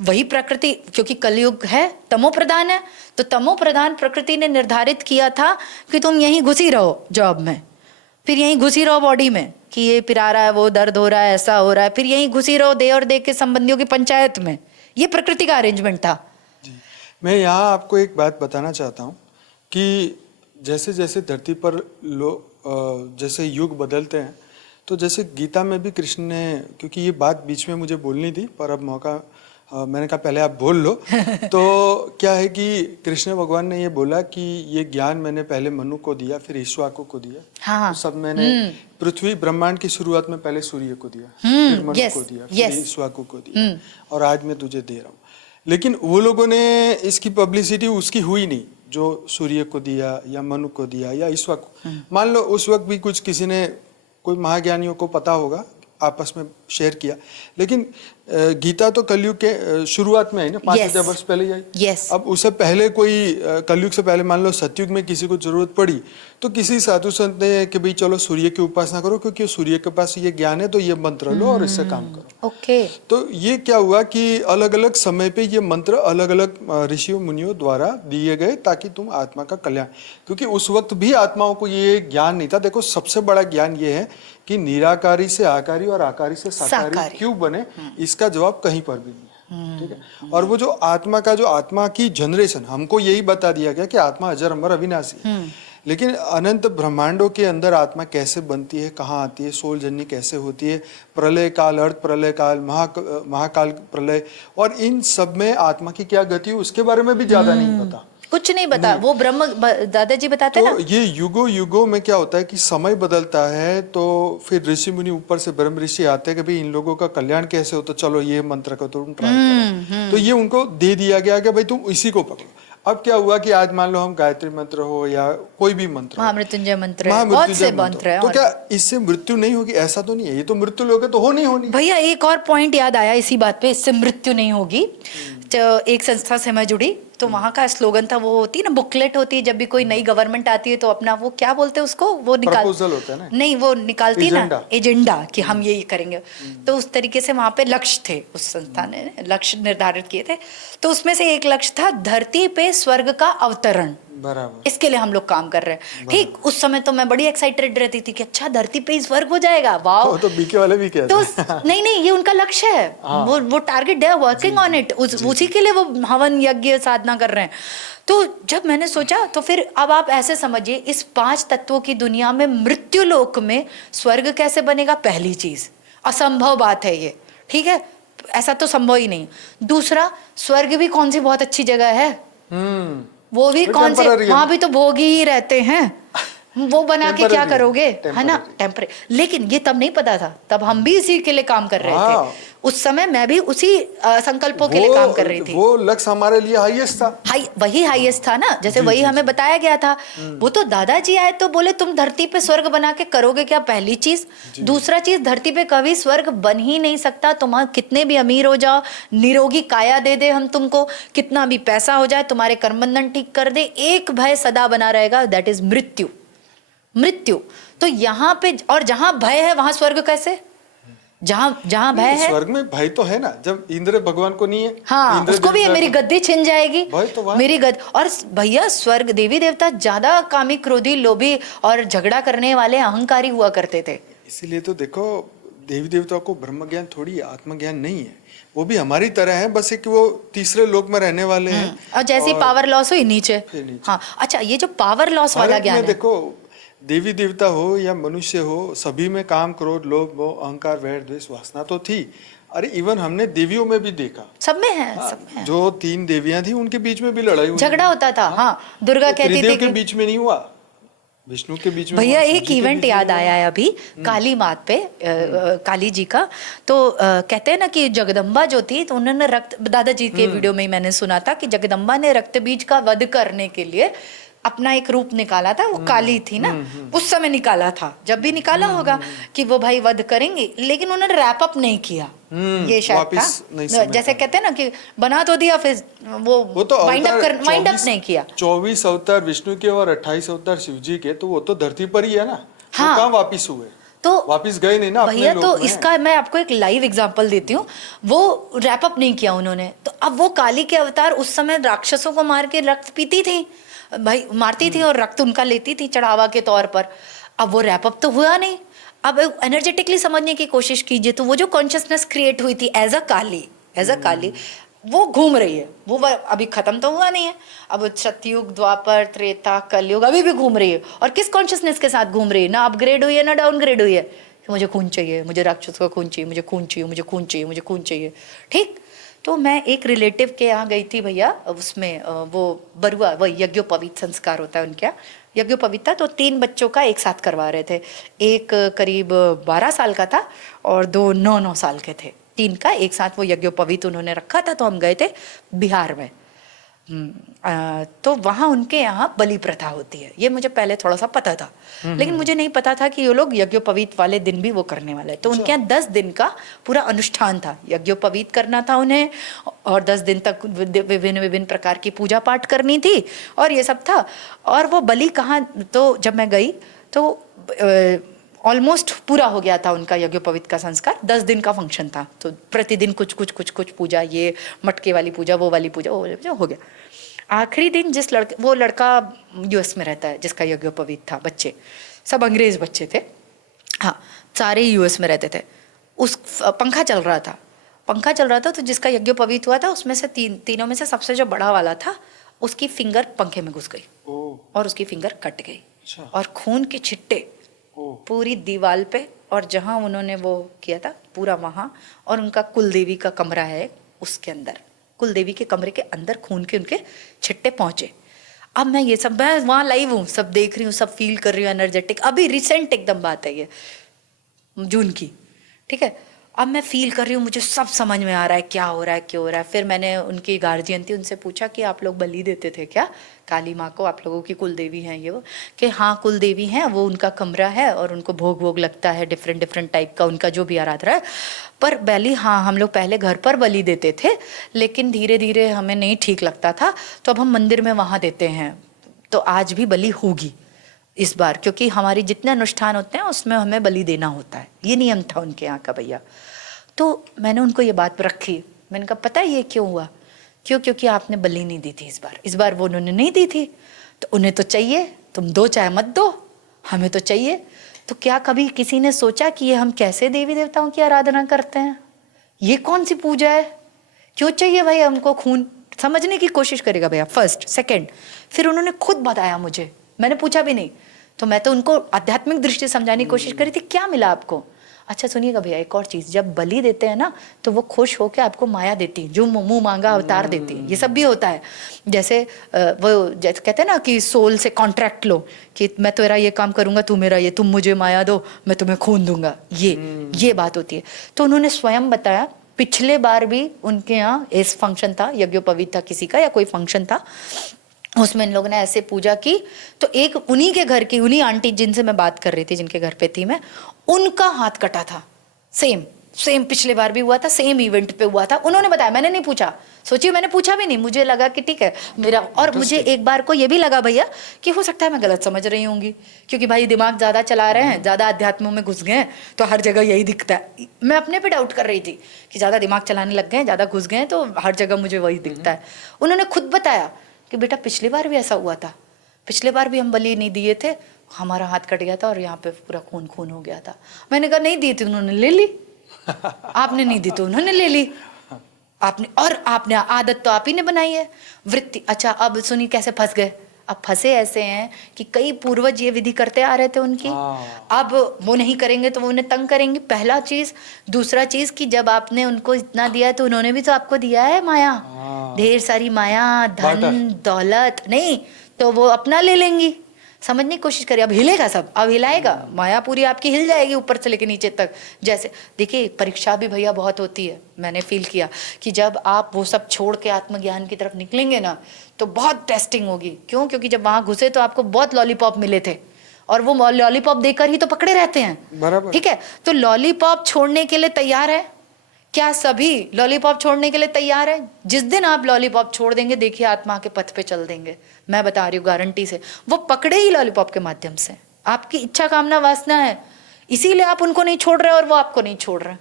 वही प्रकृति, क्योंकि कलयुग है, तमो प्रधान है, तो तमो प्रधान प्रकृति ने निर्धारित किया था कि तुम यहीं घुसी रहो जॉब में, फिर यहीं घुसी रहो बॉडी में कि ये पिरा रहा है, वो दर्द हो रहा है, ऐसा हो रहा है, फिर यहीं घुसी रहो दे और दे के संबंधियों की पंचायत में। ये प्रकृति का अरेंजमेंट था। मैं यहाँ आपको एक बात बताना चाहता हूँ कि जैसे जैसे धरती पर जैसे युग बदलते हैं, तो जैसे गीता में भी कृष्ण ने, क्योंकि ये बात बीच में मुझे बोलनी थी पर अब मौका मैंने कहा पहले आप बोल लो। तो क्या है कि कृष्ण भगवान ने ये बोला कि ये ज्ञान मैंने पहले मनु को दिया, फिर ईश्वाकु को दिया, हाँ। तो सब मैंने पृथ्वी ब्रह्मांड की शुरुआत में पहले सूर्य को दिया, फिर मनु को दिया, फिर ईश्वाकु को दिया, और आज मैं तुझे दे रहा हूँ। लेकिन वो लोगों ने इसकी पब्लिसिटी उसकी हुई नहीं जो सूर्य को दिया या मनु को दिया या ईश्वाकु। मान लो उस वक्त भी कुछ किसी ने, कोई महाज्ञानियों को पता होगा आपस में शेयर किया, लेकिन गीता तो कलयुग के शुरुआत में आई ना, 5000 वर्ष पहले ही आई। अब उससे पहले कोई कलयुग से पहले मान लो सतयुग में किसी को जरूरत पड़ी तो किसी साधु संत ने कि भाई चलो सूर्य की उपासना करो, क्योंकि सूर्य के पास ये ज्ञान है, तो ये मंत्र लो और इससे काम करो। तो ये क्या हुआ कि अलग अलग समय पे ये मंत्र अलग अलग ऋषियों मुनियों द्वारा दिए गए ताकि तुम आत्मा का कल्याण, क्योंकि उस वक्त भी आत्माओं को ये ज्ञान नहीं था। देखो सबसे बड़ा ज्ञान ये है कि निराकारी से आकारी और आकारी से साकारी क्यों बने, इसका जवाब कहीं पर भी नहीं है। ठीक है। और वो जो आत्मा की जनरेशन, हमको यही बता दिया गया कि आत्मा अजर अमर अविनाशी है, लेकिन अनंत ब्रह्मांडों के अंदर आत्मा कैसे बनती है, कहाँ आती है, सोल जन्नी कैसे होती है, प्रलय काल, अर्ध प्रलय काल, महाकाल प्रलय, और इन सब में आत्मा की क्या गति है उसके बारे में भी ज्यादा नहीं पता, कुछ नहीं बता। वो ब्रह्म दादाजी बताते हैं तो ये युगों में क्या होता है कि समय बदलता है, तो फिर ऋषि मुनि ऊपर से ब्रह्म ऋषि आते हैं कि भाई इन लोगों का कल्याण कैसे होता, चलो ये मंत्र को तुम ट्राई करो। तो ये उनको दे दिया गया कि भाई तुम इसी को पकड़ो। अब क्या हुआ कि आज मान लो हम गायत्री मंत्र हो या कोई भी मंत्र, महामृत्युंजय मंत्र, बहुत से मंत्र है, तो क्या इससे मृत्यु नहीं होगी? ऐसा तो नहीं है, ये तो मृत्यु लोगे तो होनी होनी। भैया एक और पॉइंट याद आया इसी बात पे, इससे मृत्यु नहीं होगी। एक संस्था से मैं जुड़ी तो वहाँ का स्लोगन था, वो होती है ना बुकलेट होती है, जब भी कोई नई गवर्नमेंट आती है तो अपना वो क्या बोलते हैं उसको, वो प्रपोजल होता है ना, नहीं वो निकालती है ना एजेंडा कि हम यही करेंगे। तो उस तरीके से वहाँ पे लक्ष्य थे, उस संस्था ने लक्ष्य निर्धारित किए थे। तो उसमें से एक लक्ष्य था धरती पे स्वर्ग का अवतरण, बराबर, इसके लिए हम लोग काम कर रहे हैं। ठीक, उस समय तो मैं बड़ी एक्साइटेड रहती थी कि अच्छा धरती पे स्वर्ग हो जाएगा, वाह। तो बीके वाले भी कहते हैं। तो नहीं ये उनका लक्ष्य है, वो टारगेट है, वर्किंग ऑन इट, उसी के लिए वो हवन यज्ञ साधना कर रहे हैं। तो जब मैंने सोचा, तो फिर अब आप ऐसे समझिए, इस 5 तत्वों की दुनिया में मृत्यु लोक में स्वर्ग कैसे बनेगा? पहली चीज असंभव बात है ये, ठीक है, ऐसा तो संभव ही नहीं। दूसरा, स्वर्ग भी कौन सी बहुत अच्छी जगह है, वो भी कौन से, वहां भी तो भोगी ही रहते हैं, वो बना के क्या करोगे, है ना, टेम्परेरी। लेकिन ये तब नहीं पता था, तब हम भी इसी के लिए काम कर रहे थे। उस समय मैं भी उसी संकल्पों के लिए काम कर रही थी। वो लक्ष्य हमारे लिए हाईएस्ट था, वही हाईएस्ट था ना, जैसे वही हमें बताया गया था। वो तो दादाजी आए तो बोले तुम धरती पे स्वर्ग बना के करोगे क्या, पहली चीज। दूसरा चीज, धरती पे कभी स्वर्ग बन ही नहीं सकता, तुम कितने भी अमीर हो जाओ, निरोगी काया दे दे हम तुमको, कितना भी पैसा हो जाए, तुम्हारे कर्मबंधन ठीक कर दे, एक भय सदा बना रहेगा, दैट इज मृत्यु। तो यहाँ पे, और जहां भय है वहां स्वर्ग कैसे? जहां भय है, स्वर्ग में भय तो है ना, जब इंद्र भगवान को नहीं है, हाँ उसको भी है, मेरी गद्दी छिन जाएगी, तो मेरी गद्दी। और भैया स्वर्ग देवी देवता ज्यादा कामी, क्रोधी, लोभी और झगड़ा करने वाले अहंकारी हुआ करते थे। इसीलिए तो देखो देवी देवताओं को ब्रह्म ज्ञान थोड़ी आत्मज्ञान नहीं है, वो भी हमारी तरह है, बस एक वो तीसरे लोक में रहने वाले हैं। और जैसी पावर लॉस हुई नीचे। हाँ अच्छा, ये जो पावर लॉस वाला ज्ञान है, देखो देवी देवता हो या मनुष्य हो, सभी में काम, क्रोध, लोभ, मोह, अहंकार, वैर, द्वेष, वासना तो थी। अरे इवन हमने देवियों में भी देखा, सब में है, सब में है। जो 3 देवियां थी उनके बीच में भी लड़ाई हुई, झगड़ा होता था। हाँ, दुर्गा कहती थी के बीच में नहीं हुआ, विष्णु के बीच में। भैया एक इवेंट याद आया है अभी, काली मात पे, काली जी का। तो कहते हैं ना कि जगदम्बा जो थी, तो उन्होंने दादाजी के वीडियो में मैंने सुना था कि जगदम्बा ने रक्त बीज का वध करने के लिए अपना एक रूप निकाला था, वो काली थी ना, उस समय निकाला था, जब भी निकाला होगा कि वो भाई वध करेंगे, लेकिन उन्होंने रैप अप नहीं किया, ये शायद था, जैसे कहते हैं ना कि बना तो दिया, फिर वो तो वाइंड अप नहीं किया। 24 अवतार विष्णु के और 28 अवतार शिव जी के, तो वो तो धरती पर ही है ना, हाँ, कहाँ वापिस हुए, तो वापिस गए नहीं ना भैया। तो इसका मैं आपको एक लाइव एग्जांपल देती हूँ, वो रैप अप नहीं किया उन्होंने। तो अब वो काली के अवतार उस समय राक्षसों को मार के रक्त पीती थी भाई, मारती थी और रक्त उनका लेती थी चढ़ावा के तौर पर। अब वो रैप अप तो हुआ नहीं। अब एनर्जेटिकली समझने की कोशिश कीजिए, तो वो जो कॉन्शियसनेस क्रिएट हुई थी एज अ काली, वो घूम रही है, वो अभी खत्म तो हुआ नहीं है। अब सतयुग, द्वापर, त्रेता, कलयुग अभी भी घूम रही है, और किस कॉन्शियसनेस के साथ घूम रही है? ना अपग्रेड हुई है ना डाउनग्रेड हुई है कि मुझे खून चाहिए, मुझे राक्षस का खून चाहिए, मुझे खून चाहिए, मुझे खून चाहिए, मुझे खून चाहिए। ठीक, तो मैं एक रिलेटिव के यहाँ गई थी भैया, उसमें वो बरुआ, वही यज्ञोपवीत संस्कार होता है उनके यहाँ, यज्ञोपवीत था। तो 3 बच्चों का एक साथ करवा रहे थे, एक करीब 12 साल का था और 2 9 साल के थे, 3 का एक साथ वो यज्ञोपवीत उन्होंने रखा था। तो हम गए थे बिहार में, तो वहाँ उनके यहाँ बलि प्रथा होती है, ये मुझे पहले थोड़ा सा पता था, लेकिन मुझे नहीं पता था कि ये लोग यज्ञोपवीत वाले दिन भी वो करने वाले हैं। तो उनके यहाँ 10 दिन का पूरा अनुष्ठान था, यज्ञोपवीत करना था उन्हें, और 10 दिन तक विभिन्न विभिन्न प्रकार की पूजा पाठ करनी थी, और ये सब था। और वो बलि कहाँ, तो जब मैं गई तो ऑलमोस्ट पूरा हो गया था उनका यज्ञोपवीत का संस्कार। 10 दिन का फंक्शन था, तो प्रतिदिन कुछ कुछ कुछ कुछ पूजा, ये मटके वाली पूजा, वो वाली पूजा, वो वाली पूजा हो गया। आखिरी दिन जिस वो लड़का यूएस में रहता है जिसका यज्ञोपवीत था, बच्चे सब अंग्रेज बच्चे थे, हाँ सारे यूएस में रहते थे। उस पंखा चल रहा था, तो जिसका यज्ञोपवीत हुआ था उसमें से तीनों में से सबसे जो बड़ा वाला था, उसकी फिंगर पंखे में घुस गई और उसकी फिंगर कट गई, और खून के छिट्टे पूरी दीवार पे, और जहां उन्होंने वो किया था पूरा वहां, और उनका कुलदेवी का कमरा है उसके अंदर, कुलदेवी के कमरे के अंदर खून के उनके छिट्टे पहुंचे। अब मैं ये सब, मैं वहां लाइव हूँ, सब देख रही हूँ, सब फील कर रही हूँ, एनर्जेटिक। अभी रिसेंट एकदम बात है ये, जून की, ठीक है। अब मैं फील कर रही हूँ, मुझे सब समझ में आ रहा है क्या हो रहा है, क्यों हो रहा है। फिर मैंने उनकी गार्जियन थी, उनसे पूछा कि आप लोग बलि देते थे क्या काली माँ को, आप लोगों की कुलदेवी हैं ये वो? कि हाँ कुलदेवी हैं, वो उनका कमरा है और उनको भोग भोग लगता है डिफरेंट डिफरेंट टाइप का, उनका जो भी आराधना है। पर बलि, हाँ हम लोग पहले घर पर बलि देते थे, लेकिन धीरे धीरे हमें नहीं ठीक लगता था, तो अब हम मंदिर में वहाँ देते हैं। तो आज भी बलि होगी इस बार, क्योंकि हमारी जितने अनुष्ठान होते हैं उसमें हमें बलि देना होता है, ये नियम था उनके यहाँ का भैया। तो मैंने उनको ये बात रखी, मैंने कहा पता है ये क्यों हुआ? क्योंकि आपने बलि नहीं दी थी इस बार वो उन्होंने नहीं दी थी, तो उन्हें तो चाहिए, तुम दो चाहे मत दो, हमें तो चाहिए। तो क्या कभी किसी ने सोचा कि ये हम कैसे देवी देवताओं की आराधना करते हैं, ये कौन सी पूजा है, क्यों चाहिए भाई हमको खून? समझने की कोशिश करेगा भैया, फर्स्ट। सेकेंड, फिर उन्होंने खुद बताया मुझे, मैंने पूछा भी नहीं, तो मैं तो उनको आध्यात्मिक दृष्टि से समझाने की कोशिश करी थी, क्या मिला आपको? अच्छा सुनिएगा भैया, एक और चीज, जब बलि देते हैं ना तो वो खुश होकर आपको माया देती है, जो मुंह मांगा अवतार देती है। ये सब भी होता है, जैसे वो जैसे कहते हैं ना कि सोल से कॉन्ट्रैक्ट लो कि मैं तेरा ये काम करूंगा, तू मेरा ये, तुम मुझे माया दो, मैं तुम्हें खून दूंगा, ये बात होती है। तो उन्होंने स्वयं बताया, पिछले बार भी उनके यहाँ इस फंक्शन था, यज्ञोपवीत था किसी का या कोई फंक्शन था, उसमें इन लोगों ने ऐसे पूजा की, तो एक उन्हीं के घर की, उन्हीं आंटी जिनसे मैं बात कर रही थी, जिनके घर पे थी मैं, उनका हाथ कटा था। सेम पिछले बार भी हुआ था, सेम इवेंट पे हुआ था। उन्होंने बताया, मैंने नहीं पूछा, सोचिए मैंने पूछा भी नहीं, मुझे लगा कि ठीक है मेरा। और मुझे एक बार को ये भी लगा भैया कि हो सकता है मैं गलत समझ रही होंगी, क्योंकि भाई दिमाग ज्यादा चला रहे हैं, ज्यादा अध्यात्म में घुस गए हैं, तो हर जगह यही दिखता है। मैं अपने पे डाउट कर रही थी कि ज्यादा दिमाग चलाने लग गए, ज्यादा घुस गए, तो हर जगह मुझे वही दिखता है। उन्होंने खुद बताया कि बेटा पिछली बार भी ऐसा हुआ था, पिछले बार भी हम बलि नहीं दिए थे, हमारा हाथ कट गया था और यहाँ पे पूरा खून खून हो गया था। मैंने कहा नहीं दी थी, उन्होंने ले ली। आपने नहीं दी तो उन्होंने ले ली, आपने आदत तो आप ही ने बनाई है, वृत्ति। अच्छा अब सुनिए कैसे फंस गए। अब फंसे ऐसे हैं कि कई पूर्वज ये विधि करते आ रहे थे उनकी, अब वो नहीं करेंगे तो वो उन्हें तंग करेंगे, पहला चीज। दूसरा चीज कि जब आपने उनको इतना दिया तो उन्होंने भी तो आपको दिया है माया, ढेर सारी माया, धन दौलत, नहीं तो वो अपना ले लेंगी। समझने की कोशिश करिए, अब हिलेगा सब, अब हिलाएगा, माया पूरी आपकी हिल जाएगी ऊपर से लेके नीचे तक। जैसे देखिए परीक्षा भी भैया बहुत होती है, मैंने फील किया कि जब आप वो सब छोड़ के आत्मज्ञान की तरफ निकलेंगे ना तो बहुत टेस्टिंग होगी। क्यों? क्योंकि जब वहां घुसे तो आपको बहुत लॉलीपॉप मिले थे, और वो लॉलीपॉप देकर ही तो पकड़े रहते हैं, ठीक है? तो लॉलीपॉप छोड़ने के लिए तैयार है क्या? सभी लॉलीपॉप छोड़ने के लिए तैयार है? जिस दिन आप लॉलीपॉप छोड़ देंगे, देखिए आत्मा के पथ पे चल देंगे, मैं बता रही हूँ गारंटी से। वो पकड़े ही लॉलीपॉप के माध्यम से, आपकी इच्छा कामना वासना है, इसीलिए आप उनको नहीं छोड़ रहे और वो आपको नहीं छोड़ रहे।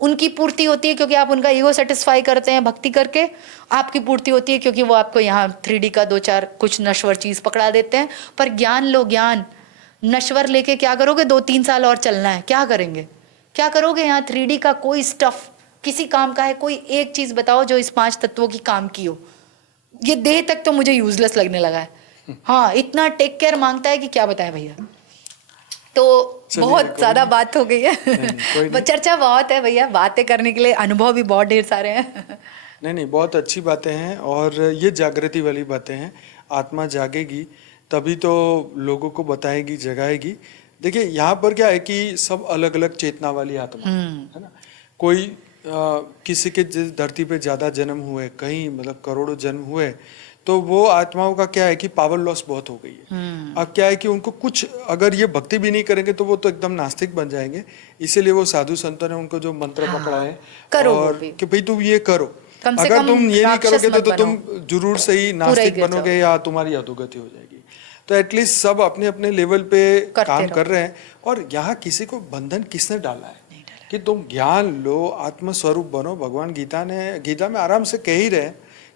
उनकी पूर्ति होती है क्योंकि आप उनका ईगो सेटिस्फाई करते हैं भक्ति करके, आपकी पूर्ति होती है क्योंकि वो आपको यहाँ 3D का 2-4 कुछ नश्वर चीज पकड़ा देते हैं। पर ज्ञान लो, ज्ञान नश्वर लेके क्या करोगे? 2-3 साल और चलना है, क्या करेंगे? क्या करोगे? यहाँ 3D का कोई स्टफ किसी काम का है? कोई एक चीज बताओ जो इस 5 तत्वों की काम की हो। ये देह तक तो मुझे यूजलेस लगने लगा है। हाँ, इतना टेक केयर मांगता है कि क्या बताएं भैया। तो बहुत ज्यादा बात हो गई है, चर्चा बहुत है भैया, बातें करने के लिए अनुभव भी बहुत ढेर सारे हैं। नहीं, बहुत अच्छी बातें हैं, और ये जागृति वाली बातें हैं। आत्मा जागेगी तभी तो लोगों को बताएगी, जगाएगी। देखिए यहाँ पर क्या है कि सब अलग अलग चेतना वाली आत्मा है ना। कोई किसी के धरती पे ज़्यादा जन्म हुए, कहीं मतलब करोड़ों जन्म हुए, तो वो आत्माओं का क्या है कि पावर लॉस बहुत हो गई है। अब क्या है कि उनको कुछ अगर ये भक्ति भी नहीं करेंगे तो वो तो एकदम नास्तिक बन जाएंगे। इसीलिए वो साधु संतों ने उनको जो मंत्र पकड़ा है करो और वो भी। कि भाई तुम ये करो, कम से अगर कम तुम ये नहीं राक्षस करोगे मत तो तुम बनो। जरूर से ही पूरा ही नास्तिक गिर बनोगे या तुम्हारी अधोगति हो जाएगी। तो एटलीस्ट सब अपने अपने लेवल पे काम कर रहे हैं। और यहाँ किसी को बंधन किसने डाला है कि तुम ज्ञान लो, आत्मस्वरूप बनो। भगवान गीता में आराम से कह ही रहे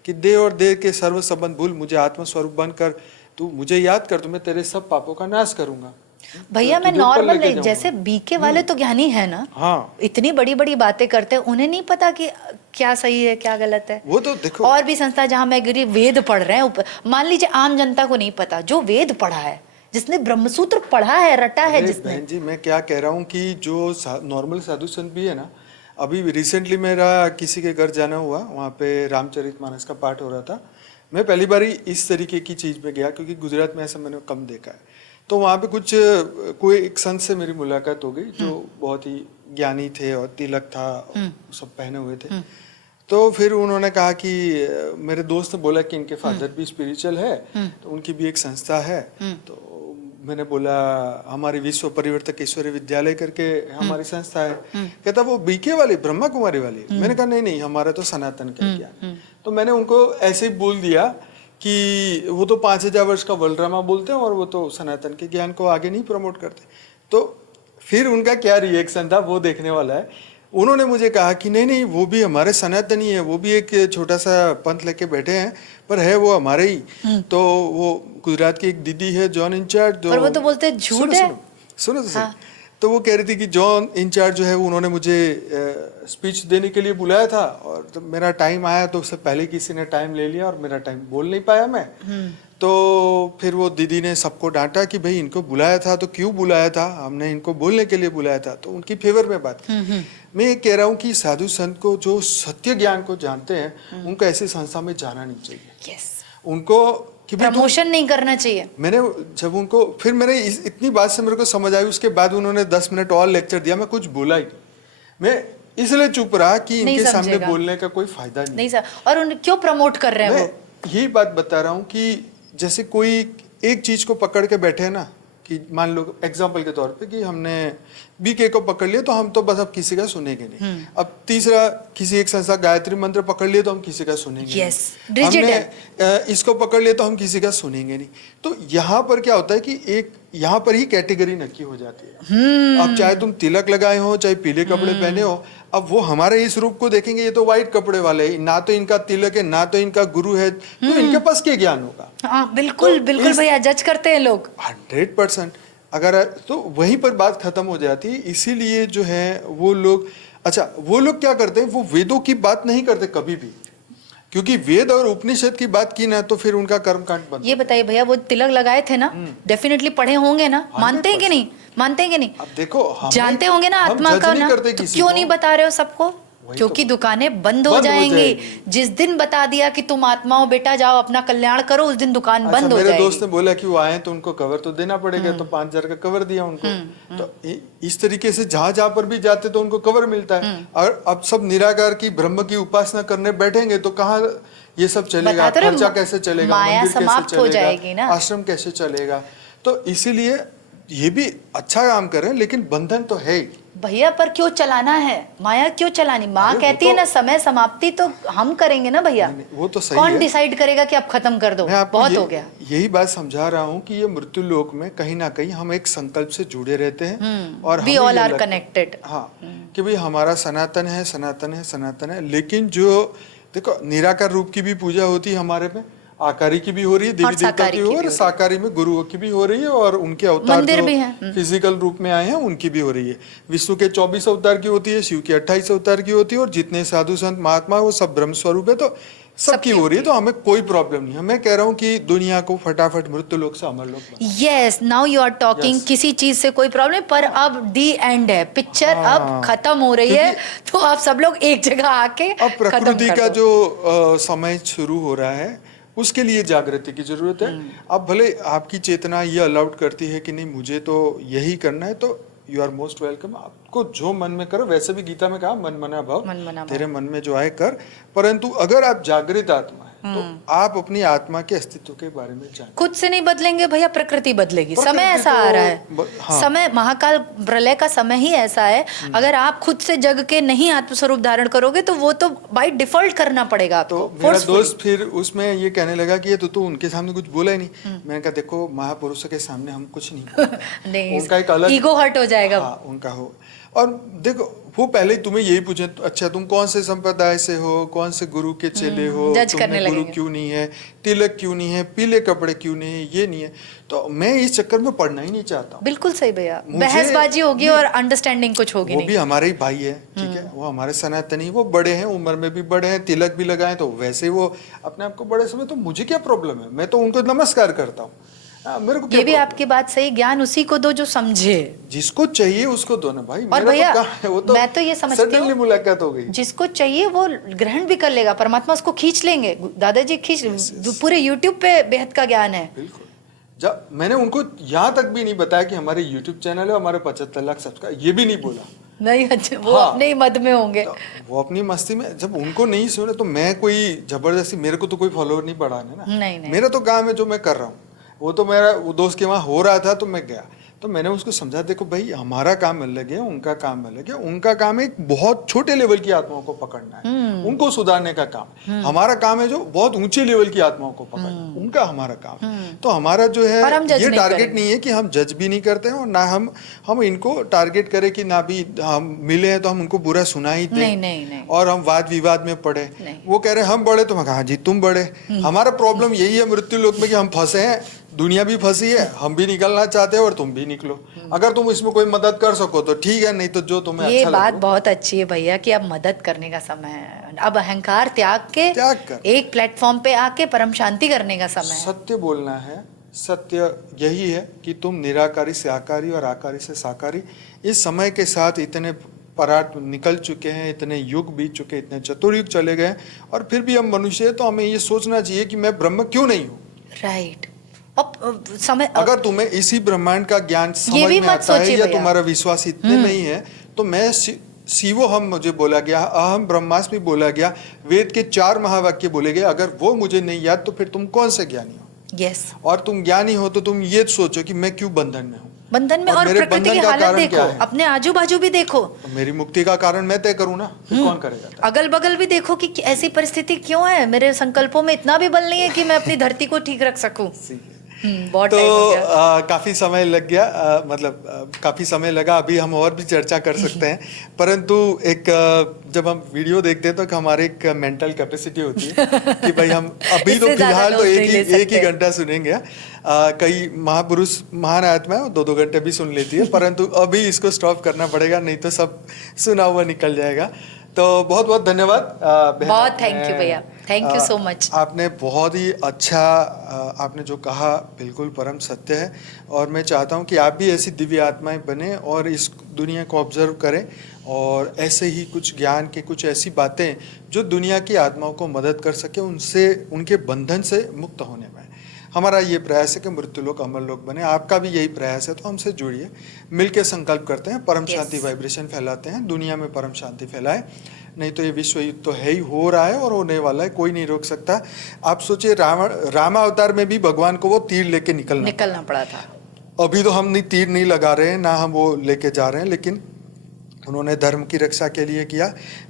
कि देह और देह के सर्व संबंध भूल, मुझे आत्मस्वरूप बनकर तू मुझे याद कर, तो मैं तेरे सब पापों का नाश करूंगा। भैया मैं नॉर्मल नहीं, जैसे बीके वाले तो ज्ञानी है ना, हाँ, इतनी बड़ी बड़ी बातें करते हैं, उन्हें नहीं पता कि क्या सही है क्या गलत है। वो तो देखो, और भी संस्था जहाँ मैं गिरी वेद पढ़ रहे हैं, मान लीजिए आम जनता को नहीं पता, जो वेद पढ़ा है, जिसने ब्रह्मसूत्र पढ़ा है, रटा है जिसने। बहन जी मैं क्या कह रहा हूँ कि जो नॉर्मल साधु संत भी है ना, अभी रिसेंटली मेरा किसी के घर जाना हुआ, वहाँ पे रामचरितमानस का पाठ हो रहा था। मैं पहली बार इस तरीके की चीज़ में गया क्योंकि गुजरात में ऐसा मैंने कम देखा है। तो वहाँ पे कोई एक संत से मेरी मुलाकात हो गई जो बहुत ही ज्ञानी थे और तिलक था, सब पहने हुए थे। तो फिर उन्होंने कहा कि मेरे दोस्त ने बोला कि इनके फादर भी स्पिरिचुअल है, तो उनकी भी एक संस्था है। तो मैंने बोला हमारी विश्व परिवर्तक ईश्वरीय विद्यालय करके हमारी संस्था है। कहता वो बीके वाली, ब्रह्मा कुमारी वाली। मैंने कहा नहीं हमारा तो सनातन का ज्ञान। तो मैंने उनको ऐसे ही बोल दिया कि वो तो 5000 वर्ष का वर्ल्ड बोलते हैं और वो तो सनातन के ज्ञान को आगे नहीं प्रमोट करते। तो फिर उनका क्या रिएक्शन था वो देखने वाला है। उन्होंने मुझे कहा कि नहीं वो भी हमारे सनातनी है, वो भी एक छोटा सा पंथ लेके बैठे हैं, पर है वो हमारे ही। तो वो गुजरात की एक दीदी है जॉन इंचार्ज, पर वो तो बोलते हैं झूठ है। सुनो तो वो कह रही थी कि जॉन इंचार्ज जो है उन्होंने मुझे स्पीच देने के लिए बुलाया था, और जब मेरा टाइम आया तो उससे पहले किसी ने टाइम ले लिया और मेरा टाइम बोल नहीं पाया मैं। तो फिर वो दीदी ने सबको डांटा कि भाई इनको बुलाया था तो क्यों बुलाया था, हमने इनको बोलने के लिए बुलाया था। तो उनकी फेवर में बात की। मैं ये कह रहा हूँ कि साधु संत को जो सत्य ज्ञान को जानते हैं उनको ऐसी संस्था में जाना नहीं चाहिए। उनको कि प्रमोशन नहीं करना चाहिए। मैंने जब उनको फिर मेरे इतनी बात से मेरे को समझ आई, उसके बाद उन्होंने 10 मिनट और लेक्चर दिया, मैं कुछ बोला ही नहीं। मैं इसलिए चुप रहा कि इनके सामने बोलने का कोई फायदा नहीं सर। और उन क्यों प्रमोट कर रहे हैं वो? यही बात बता रहा हूँ कि जैसे कोई एक चीज को पकड़ के बैठे है ना, कि मान लो एग्जाम्पल के तौर पे कि हमने बीके को पकड़ लिया तो हम तो बस अब किसी का सुनेंगे नहीं। अब तीसरा किसी एक संस्था गायत्री मंत्र पकड़ लिया तो हम किसी का सुनेंगे नहीं। हमने इसको पकड़ लिया तो हम किसी का सुनेंगे नहीं। तो यहाँ पर क्या होता है कि एक यहाँ पर ही कैटेगरी नक्की हो जाती है। अब चाहे तुम तिलक लगाए हो, चाहे पीले कपड़े पहने हो, अब वो हमारे इस रूप को देखेंगे, ये तो व्हाइट कपड़े वाले हैं, ना तो इनका तिलक है ना तो इनका गुरु है, तो इनके पास क्या ज्ञान होगा? हाँ, बिल्कुल तो बिल्कुल भैया, जज करते हैं लोग 100%। अगर तो वहीं पर बात खत्म हो जाती है। इसीलिए जो है वो लोग, अच्छा वो लोग क्या करते हैं, वो वेदों की बात नहीं करते कभी भी, क्योंकि वेद और उपनिषद की बात की ना तो फिर उनका कर्मकांड बंद। ये बताइए भैया, वो तिलक लगाए थे ना, डेफिनेटली पढ़े होंगे ना, मानते हैं कि नहीं? मानते हैं कि नहीं? अब देखो जानते होंगे ना आत्मा का ना, तो क्यों नहीं बता रहे हो सबको? क्योंकि तो दुकानें बंद हो जाएंगी। जिस दिन बता दिया कि तुम आत्मा हो बेटा, जाओ अपना कल्याण करो, उस दिन दुकान बंद हो जाएगी। मेरे दोस्त ने बोला कि वो आए तो उनको कवर तो देना पड़ेगा, तो 5000 का कवर दिया उनको। तो इस तरीके से जहां पर भी जाते तो उनको कवर मिलता है। और अब सब निराकार की ब्रह्म की उपासना करने बैठेंगे तो कहाँ ये सब चलेगा? खर्चा कैसे चलेगा? मंदिर कैसे चलेगा? आश्रम कैसे चलेगा? तो इसीलिए ये भी अच्छा काम कर रहे हैं, लेकिन बंधन तो है ही भैया। पर क्यों चलाना है माया? क्यों चलानी? माँ कहती है ना समय समाप्ति तो हम करेंगे ना भैया। वो तो सही कौन है। डिसाइड करेगा कि अब खत्म कर दो? बहुत हो गया। यही बात समझा रहा हूँ कि ये मृत्यु लोक में कहीं ना कहीं हम एक संकल्प से जुड़े रहते हैं और वी ऑल आर कनेक्टेड। हाँ, कि भाई हमारा सनातन है, सनातन है, सनातन है। लेकिन जो देखो निराकार रूप की भी पूजा होती है हमारे में, आकारी की भी हो रही है, देवी देवता की और साकारी में गुरुओं की भी हो रही है, और उनके अवतार जो फिजिकल रूप में आए हैं उनकी भी हो रही है। विष्णु के 24 अवतार की होती है, शिव के 28 अवतार की होती है, और जितने साधु संत महात्मा वो सब ब्रह्म स्वरूप है, तो सबकी हो रही है। तो हमें कोई प्रॉब्लम नहीं है। मैं कह रहा हूँ कि दुनिया को फटाफट मृत्यु लोक से अमर लोक। Yes, now you are talking. किसी चीज से कोई प्रॉब्लम, पर अब दी एंड है, पिक्चर अब खत्म हो रही है, तो आप सब लोग एक जगह आके अब प्रकृति का जो समय शुरू हो रहा है उसके लिए जागृति की जरूरत है। अब भले आपकी चेतना ये अलाउड करती है कि नहीं मुझे तो यही करना है, तो यू आर मोस्ट वेलकम। आपको जो मन में करो, वैसे भी गीता में कहा मन मना भाव, तेरे मन में जो आए कर। परंतु अगर आप जागृत आत्मा है तो आप अपनी आत्मा के अस्तित्व के बारे में जानें। खुद से नहीं बदलेंगे भैया, प्रकृति बदलेगी। समय ऐसा तो आ रहा है, हाँ। समय महाकाल प्रलय का समय ही ऐसा है। अगर आप खुद से जग के नहीं आत्मस्वरूप धारण करोगे तो वो तो बाय डिफॉल्ट करना पड़ेगा आपको। तो मेरा दोस्त फिर उसमें ये कहने लगा कि ये तो उनके सामने कुछ बोला ही नहीं। मैंने कहा देखो, महापुरुषों के सामने हम कुछ नहीं नहीं, उनका एक अलग ईगो हर्ट हो जाएगा। हाँ, उनका हो। और देखो, वो पहले ही तुम्हें यही पूछे, अच्छा तुम कौन से संप्रदाय से हो, कौन से गुरु के चेले हो, तुम्हें गुरु क्यों नहीं है, तिलक क्यों नहीं है, पीले कपड़े क्यों नहीं है, ये नहीं है। तो मैं इस चक्कर में पढ़ना ही नहीं चाहता हूँ। बिल्कुल सही भैया, बहसबाजी होगी और अंडरस्टैंडिंग कुछ होगी नहीं। वो भी हमारे ही भाई है, ठीक है, वो हमारे सनातनी, वो बड़े हैं, उम्र में भी बड़े हैं, तिलक भी लगाए, तो वैसे वो अपने आप को बड़े समझे, तो मुझे क्या प्रॉब्लम है, मैं तो उनको नमस्कार करता हूँ। मेरे को ये भी आपकी बात सही, ज्ञान उसी को दो जो समझे, जिसको चाहिए उसको दो ना भाई। और भैया वो तो मैं तो ये समझती हूँ मुलाकात हो गई, जिसको चाहिए वो ग्रहण भी कर लेगा, परमात्मा उसको खींच लेंगे। दादाजी पूरे यूट्यूब पे बेहद का ज्ञान है। बिल्कुल। जब मैंने उनको यहाँ तक भी नहीं बताया कि हमारे यूट्यूब चैनल है, हमारे 75 लाख सब्सक्राइबर, ये भी नहीं बोला। नहीं, अच्छा, वो हाँ, अपने ही मद में होंगे, तो वो अपनी मस्ती में। जब उनको नहीं सुने तो मैं कोई जबरदस्ती, मेरे को तो कोई फॉलोअर नहीं बढ़ाने ना। नहीं। मेरा तो काम है जो मैं कर रहा हूँ। वो तो मेरा वो दोस्त के वहाँ हो रहा था तो मैं गया, तो मैंने उसको समझा, देखो भाई, हमारा काम अलग है, उनका काम अलग है। उनका काम एक बहुत छोटे लेवल की आत्माओं को पकड़ना है, उनको सुधारने का काम। हमारा काम है जो बहुत ऊंचे लेवल की आत्माओं को पकड़ना, उनका हमारा काम। तो हमारा जो है ये टारगेट नहीं है कि हम जज भी नहीं करते हैं, और ना हम इनको टारगेट करें कि ना भी हम मिले हैं तो हम उनको बुरा सुना ही दें और हम वाद विवाद में पड़े। वो कह रहे हम बड़े, तो मैं कहा जी तुम बड़े। हमारा प्रॉब्लम यही है मृत्यु लोक में कि हम फंसे हैं, दुनिया भी फंसी है, हम भी निकलना चाहते हैं और तुम भी निकलो। अगर तुम इसमें कोई मदद कर सको तो ठीक है, नहीं तो जो तुम्हें अच्छा लगे। ये बात बहुत अच्छी है भैया कि अब मदद करने का समय है, अब अहंकार त्याग कर एक प्लेटफॉर्म पे आके परम शांति करने का समय है। सत्य बोलना है। सत्य यही है कि तुम निराकारी से आकारी और आकारी से साकारी। इस समय के साथ इतने पराट निकल चुके हैं, इतने युग बीत चुके, इतने चतुर्युग चले गए, और फिर भी हम मनुष्य है, तो हमें ये सोचना चाहिए कि मैं ब्रह्म क्यों नहीं हूँ। राइट। समय अगर तुम्हें इसी ब्रह्मांड का ज्ञान समझ में आता है या तुम्हारा विश्वास इतने में ही है, तो मैं शिवो हम मुझे बोला गया, अहम ब्रह्मास्मि बोला गया, वेद के 4 महावाक्य बोले गए, अगर वो मुझे नहीं याद तो फिर तुम कौन से ज्ञानी हो। यस। और तुम ज्ञानी हो तो तुम ये सोचो कि मैं क्यों बंधन में हूँ, बंधन में, और प्रकृति की हालत देखो, अपने आजू बाजू भी देखो। मेरी मुक्ति का कारण मैं तय करूँ ना, फिर कौन करेगा। अगल बगल भी देखो कि ऐसी परिस्थिति क्यों है, मेरे संकल्पों में इतना भी बल नहीं है कि मैं अपनी धरती को ठीक रख सकूं। बहुत तो टाइम हो गया। काफी समय लग गया, काफी समय लगा। अभी हम और भी चर्चा कर सकते हैं, परंतु जब हम वीडियो देखते हैं तो हमारी एक मेंटल कैपेसिटी होती है कि भाई हम अभी तो फिलहाल तो एक ही घंटा सुनेंगे। कई महापुरुष महान आत्मा है 2-2 घंटे भी सुन लेती है, परंतु अभी इसको स्टॉप करना पड़ेगा, नहीं तो सब सुना हुआ निकल जाएगा। तो बहुत बहुत धन्यवाद। बहुत थैंक यू भैया, थैंक यू सो मच। आपने बहुत ही अच्छा आपने जो कहा बिल्कुल परम सत्य है, और मैं चाहता हूं कि आप भी ऐसी दिव्य आत्माएं बने और इस दुनिया को ऑब्जर्व करें, और ऐसे ही कुछ ज्ञान के कुछ ऐसी बातें जो दुनिया की आत्माओं को मदद कर सके, उनसे उनके बंधन से मुक्त होने में। हमारा ये प्रयास है कि मृत्युलोक अमरलोक बने। आपका भी यही प्रयास है, तो हमसे जुड़िए, मिलकर संकल्प करते हैं, परम शांति वाइब्रेशन फैलाते हैं, दुनिया में परम शांति फैलाए। नहीं तो ये विश्व युद्ध तो है ही, हो रहा है और होने वाला है, कोई नहीं रोक सकता। आप सोचिए, रामावतार में भी भगवान को वो तीर लेके निकलना पड़ा था। अभी तो हम तीर नहीं लगा रहे हैं, ना हम वो लेके जा रहे हैं, लेकिन उन्होंने धर्म की रक्षा के लिए किया,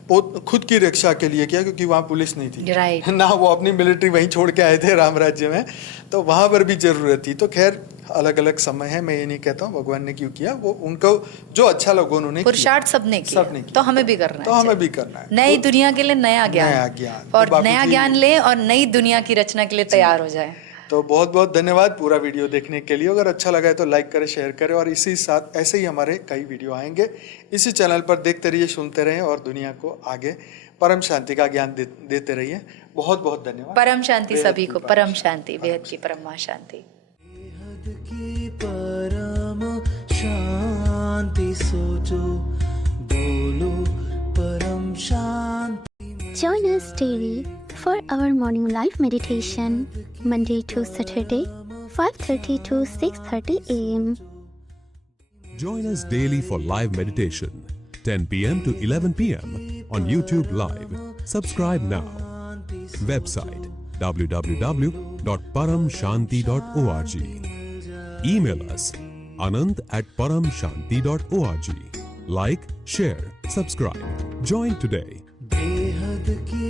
खुद की रक्षा के लिए किया, क्योंकि वहाँ पुलिस नहीं थी। right. ना वो अपनी मिलिट्री वहीं छोड़ के आए थे राम राज्य में, तो वहाँ पर भी जरूरत थी। तो खैर अलग अलग समय है, मैं ये नहीं कहता हूँ भगवान ने क्यों किया, वो उनको जो अच्छा लगा उन्होंने पुरुषार्थ सबने किया, तो हमें भी करना है। तो हमें भी करना है, नई दुनिया के लिए नया ज्ञान, और नया ज्ञान ले और नई दुनिया की रचना के लिए तैयार हो जाए। तो बहुत बहुत धन्यवाद पूरा वीडियो देखने के लिए। अगर अच्छा लगा है तो लाइक करें, शेयर करें, और इसी साथ ऐसे ही हमारे कई वीडियो आएंगे इसी चैनल पर। देखते रहिए, सुनते रहें, और दुनिया को आगे परम शांति का ज्ञान देते रहिए। बहुत बहुत धन्यवाद। परम शांति सभी को, परम शांति, बेहद की परम शांति। परम शांति सोचो, बोलो परम शांति। Join us daily for our morning live meditation, Monday to Saturday, 5:30 to 6:30 a.m. Join us daily for live meditation, 10 p.m. to 11 p.m. on YouTube Live. Subscribe now. Website www.paramshanti.org. Email us anant@paramshanti.org. Like, share, subscribe. Join today. बेहद की